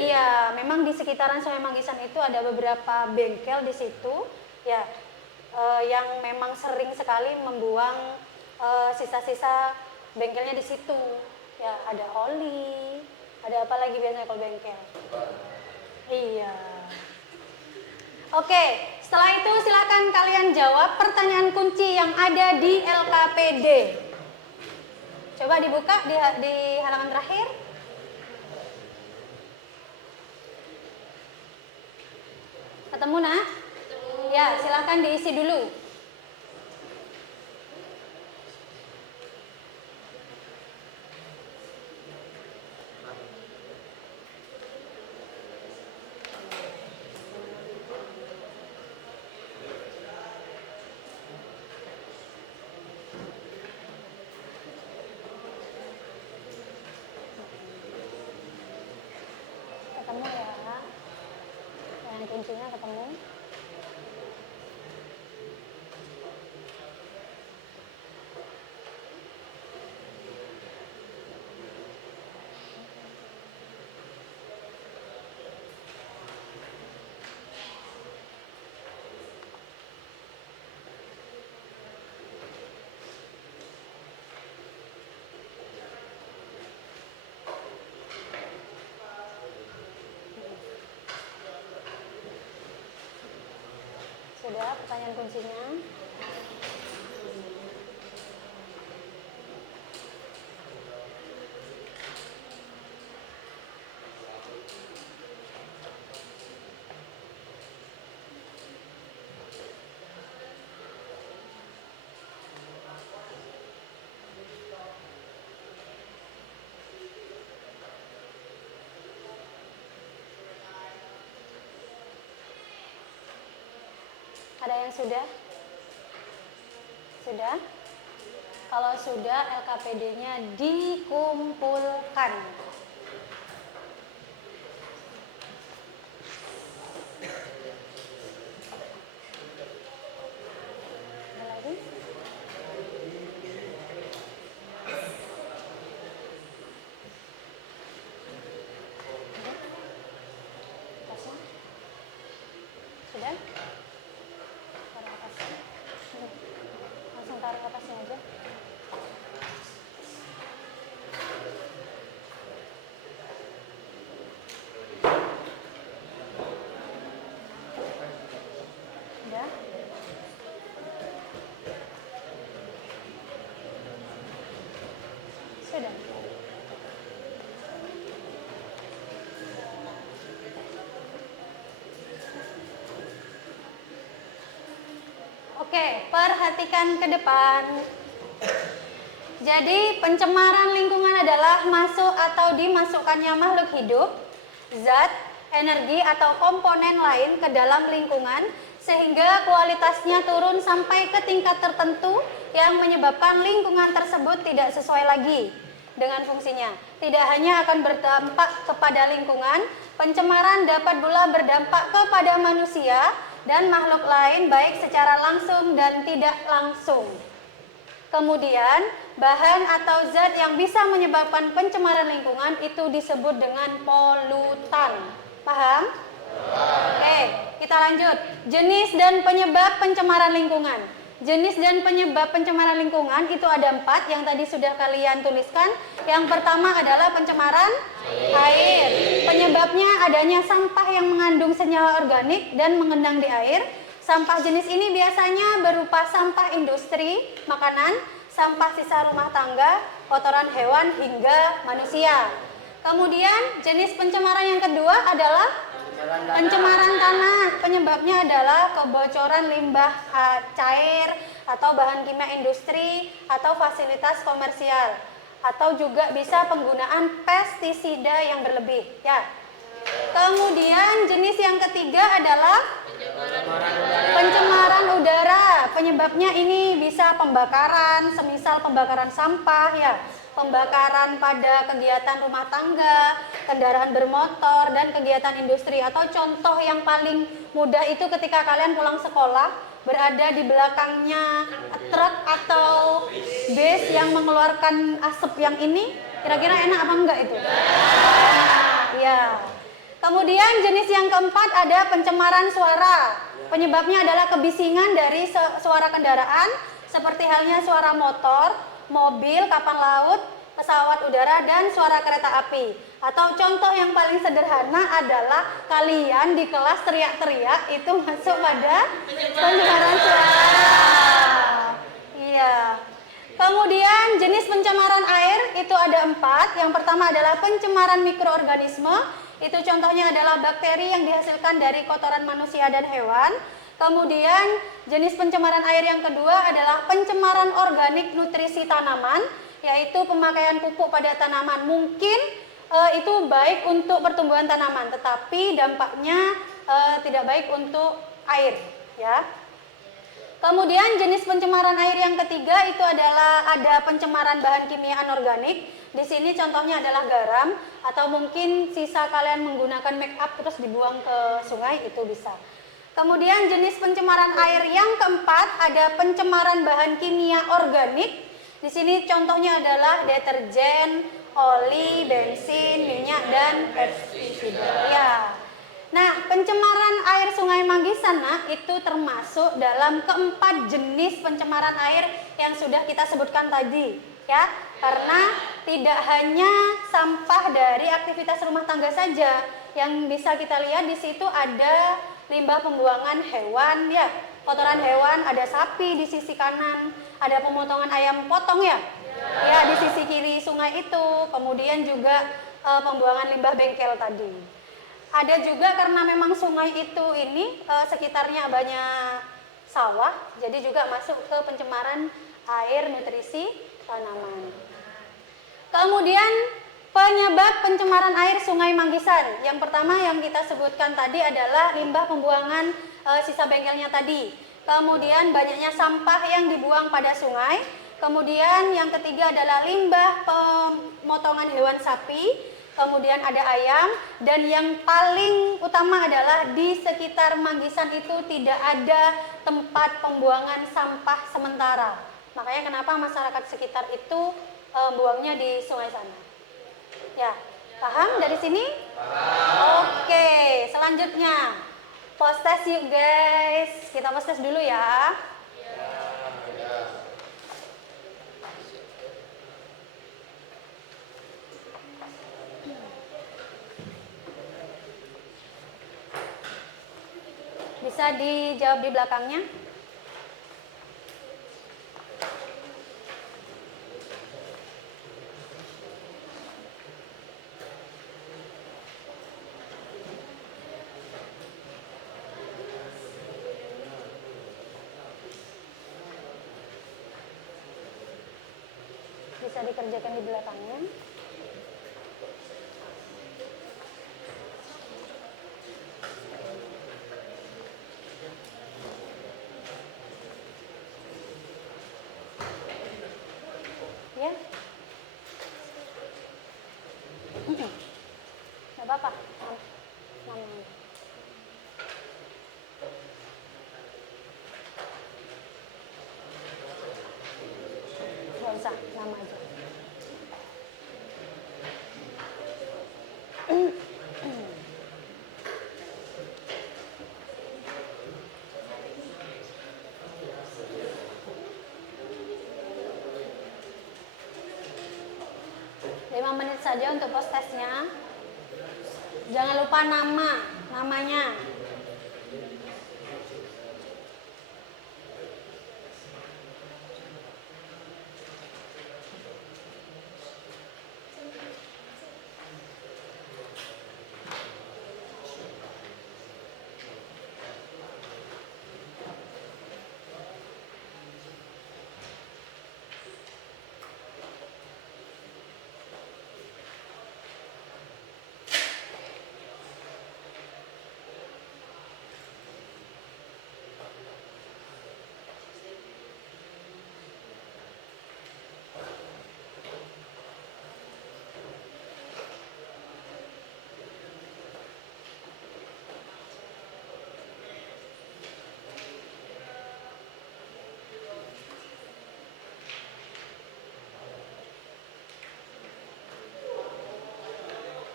iya, memang di sekitaran Sungai Manggisan itu ada beberapa bengkel di situ ya, yang memang sering sekali membuang sisa-sisa bengkelnya di situ. Ya, ada oli, ada apa lagi biasanya kalau bengkel? Iya. Oke, setelah itu silakan kalian jawab pertanyaan kunci yang ada di LKPD. Coba dibuka di halaman terakhir. Ketemu nak? Ya, silakan diisi dulu. Ketemu ya, yang kuncinya ketemu. Sudah pertanyaan kuncinya. Ada yang sudah? Sudah? Kalau sudah, LKPD-nya dikumpulkan. Ada lagi? Tasnya? Sudah? Taruh atasnya. Langsung taruh atasnya aja. Sudah? Sudah. Oke, perhatikan ke depan. Jadi, pencemaran lingkungan adalah masuk atau dimasukkannya makhluk hidup, zat, energi atau komponen lain ke dalam lingkungan sehingga kualitasnya turun sampai ke tingkat tertentu yang menyebabkan lingkungan tersebut tidak sesuai lagi dengan fungsinya. Tidak hanya akan berdampak kepada lingkungan, pencemaran dapat pula berdampak kepada manusia dan makhluk lain baik secara langsung dan tidak langsung. Kemudian, bahan atau zat yang bisa menyebabkan pencemaran lingkungan itu disebut dengan polutan. Paham? Oke, kita lanjut. Jenis dan penyebab pencemaran lingkungan. Jenis dan penyebab pencemaran lingkungan itu ada 4 yang tadi sudah kalian tuliskan. Yang pertama adalah pencemaran air. Penyebabnya adanya sampah yang mengandung senyawa organik dan mengendang di air. Sampah jenis ini biasanya berupa sampah industri, makanan, sampah sisa rumah tangga, kotoran hewan hingga manusia. Kemudian jenis pencemaran yang kedua adalah pencemaran tanah. Penyebabnya adalah kebocoran limbah cair atau bahan kimia industri atau fasilitas komersial, atau juga bisa penggunaan pestisida yang berlebih ya. Kemudian jenis yang ketiga adalah pencemaran udara. Penyebabnya ini bisa pembakaran, semisal pembakaran sampah ya, pembakaran pada kegiatan rumah tangga, kendaraan bermotor, dan kegiatan industri. Atau contoh yang paling mudah itu ketika kalian pulang sekolah, berada di belakangnya truk atau bus yang mengeluarkan asap yang ini, kira-kira enak apa enggak itu? Ya. Kemudian jenis yang keempat ada pencemaran suara. Penyebabnya adalah kebisingan dari suara kendaraan, seperti halnya suara motor, mobil, kapal laut, pesawat udara, dan suara kereta api. Atau contoh yang paling sederhana adalah kalian di kelas teriak-teriak, itu masuk pada pencemaran suara. Iya. Kemudian jenis pencemaran air itu ada 4. Yang pertama adalah pencemaran mikroorganisme. Itu contohnya adalah bakteri yang dihasilkan dari kotoran manusia dan hewan. Kemudian jenis pencemaran air yang kedua adalah pencemaran organik nutrisi tanaman, yaitu pemakaian pupuk pada tanaman. Mungkin itu baik untuk pertumbuhan tanaman, tetapi dampaknya tidak baik untuk air ya. Kemudian jenis pencemaran air yang ketiga itu adalah ada pencemaran bahan kimia anorganik. Di sini contohnya adalah garam, atau mungkin sisa kalian menggunakan make up terus dibuang ke sungai, itu bisa. Kemudian jenis pencemaran air yang keempat ada pencemaran bahan kimia organik. Di sini contohnya adalah deterjen, oli, bensin, minyak, dan pestisida. Ya. Nah, pencemaran air Sungai Manggisan itu termasuk dalam keempat jenis pencemaran air yang sudah kita sebutkan tadi, ya. Karena tidak hanya sampah dari aktivitas rumah tangga saja yang bisa kita lihat, di situ ada limbah pembuangan hewan, ya. Kotoran hewan, ada sapi di sisi kanan, ada pemotongan ayam potong ya. Ya, di sisi kiri sungai itu. Kemudian juga pembuangan limbah bengkel tadi. Ada juga karena memang sungai itu ini sekitarnya banyak sawah, jadi juga masuk ke pencemaran air nutrisi tanaman. Kemudian penyebab pencemaran air Sungai Manggisan. Yang pertama yang kita sebutkan tadi adalah limbah pembuangan sisa bengkelnya tadi. Kemudian banyaknya sampah yang dibuang pada sungai. Kemudian yang ketiga adalah limbah pemotongan hewan sapi. Kemudian ada ayam, dan yang paling utama adalah di sekitar Manggisan itu tidak ada tempat pembuangan sampah sementara. Makanya kenapa masyarakat sekitar itu buangnya di sungai sana. Ya, paham dari sini? Oke, selanjutnya post test yuk guys. Kita post test dulu ya. Bisa dijawab di belakangnya. Bisa dikerjakan di belakangnya. Ya, nggak apa-apa. Nggak usah, nama aja. 5 menit saja untuk post testnya. Jangan lupa namanya.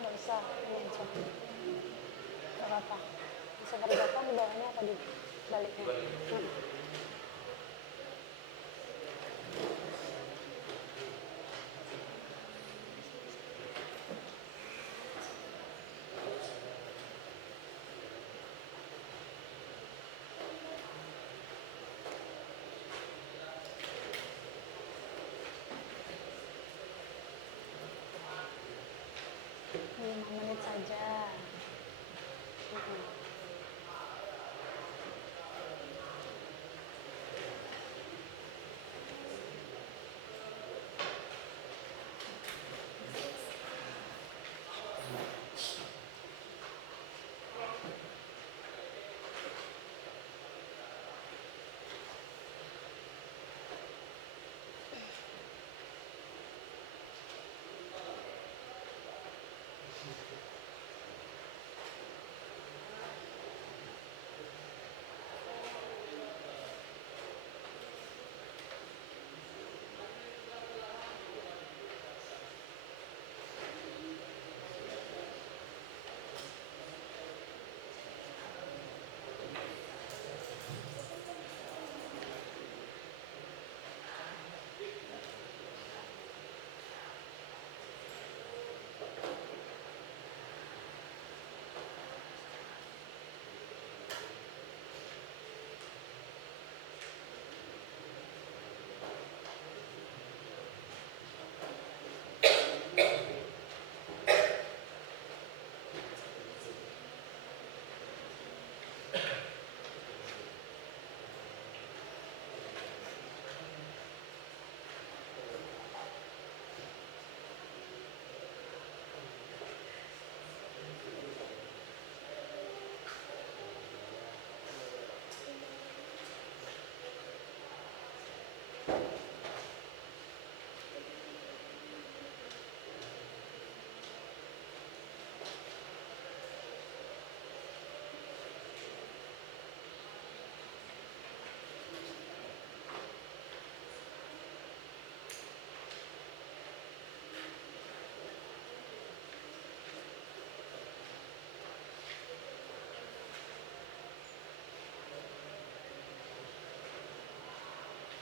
Nggak usah, ini aja. Nggak apa-apa. Bisa kerjakan di bawahnya atau di baliknya. Lima menit saja.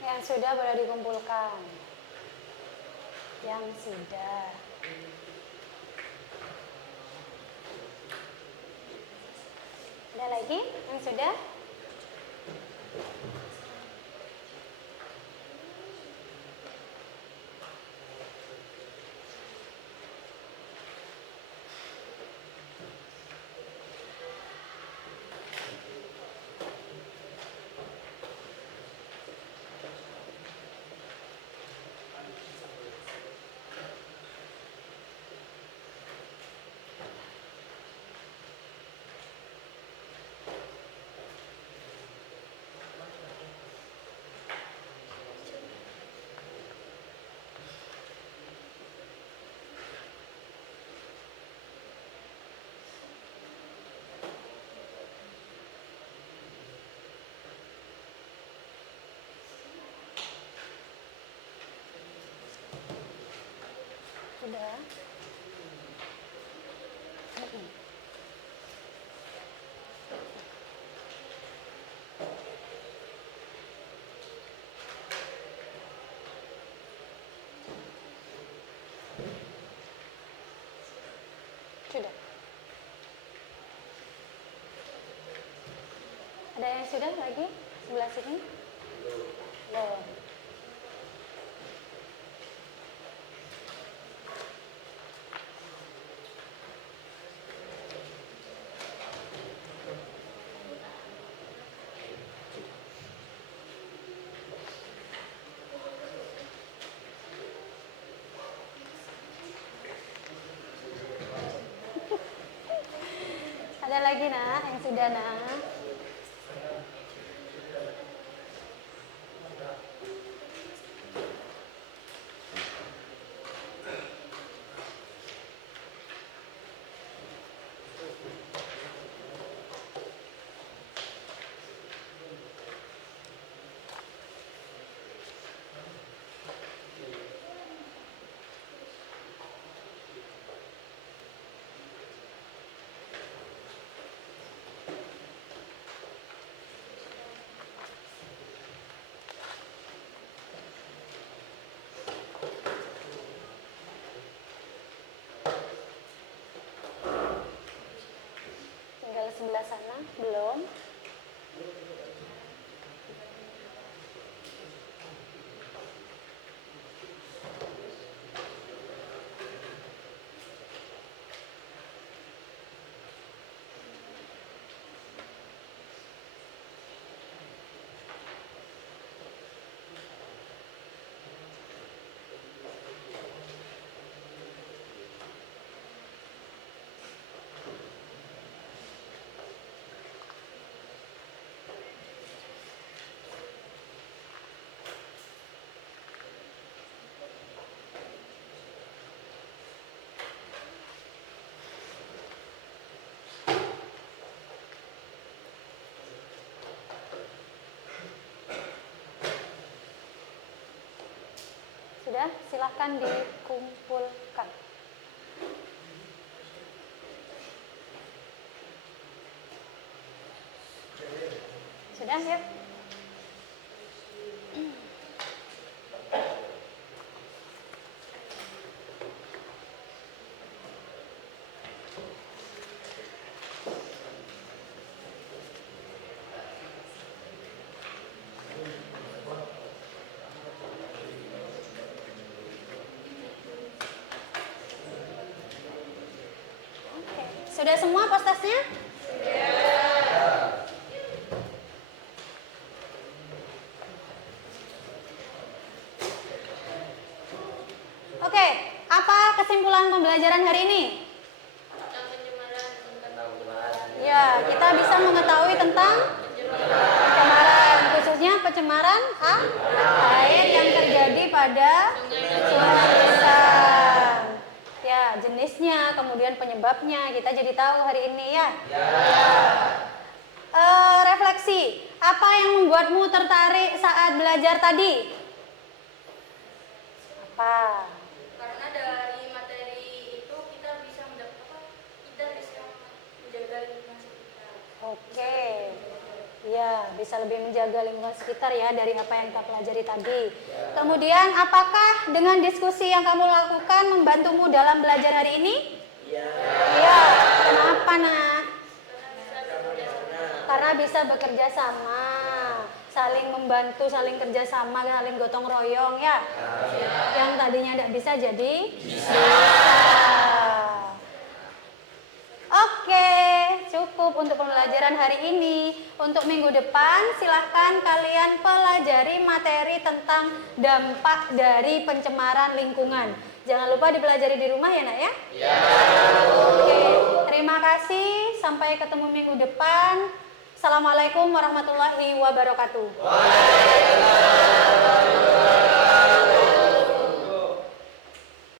Yang sudah boleh dikumpulkan. Yang sudah. Ada lagi yang sudah? Sudah. yang sudah lagi sebelah sini? Belum. Ada lagi nak yang sudah nak? Tinggal sebelah sana, belum. Sudah, silahkan dikumpulkan. Sudah ya? Oke, sudah semua postasnya? Oke, apa kesimpulan pembelajaran hari ini? Ya, kita bisa mengetahui tentang pencemaran, khususnya pencemaran air yang terjadi pada sungai besar. Ya, jenisnya, kemudian penyebabnya, kita jadi tahu hari ini ya. Refleksi, apa yang membuatmu tertarik saat belajar tadi? Apa? Karena dari materi itu kita bisa menjaga lingkungan sekitar. Oke, ya bisa lebih menjaga lingkungan sekitar ya dari apa yang kita pelajari tadi. Kemudian apakah dengan diskusi yang kamu lakukan membantumu dalam belajar hari ini? Iya. Kenapa nak? Karena bisa bekerja sama, saling membantu, saling kerjasama, saling gotong royong ya. Yang tadinya tidak bisa jadi bisa. Oke, cukup untuk pembelajaran hari ini. Untuk minggu depan, silahkan kalian pelajari materi tentang dampak dari pencemaran lingkungan. Jangan lupa dipelajari di rumah ya nak ya? Ya. Oke, terima kasih. Sampai ketemu minggu depan. Assalamualaikum warahmatullahi wabarakatuh. Waalaikumsalam.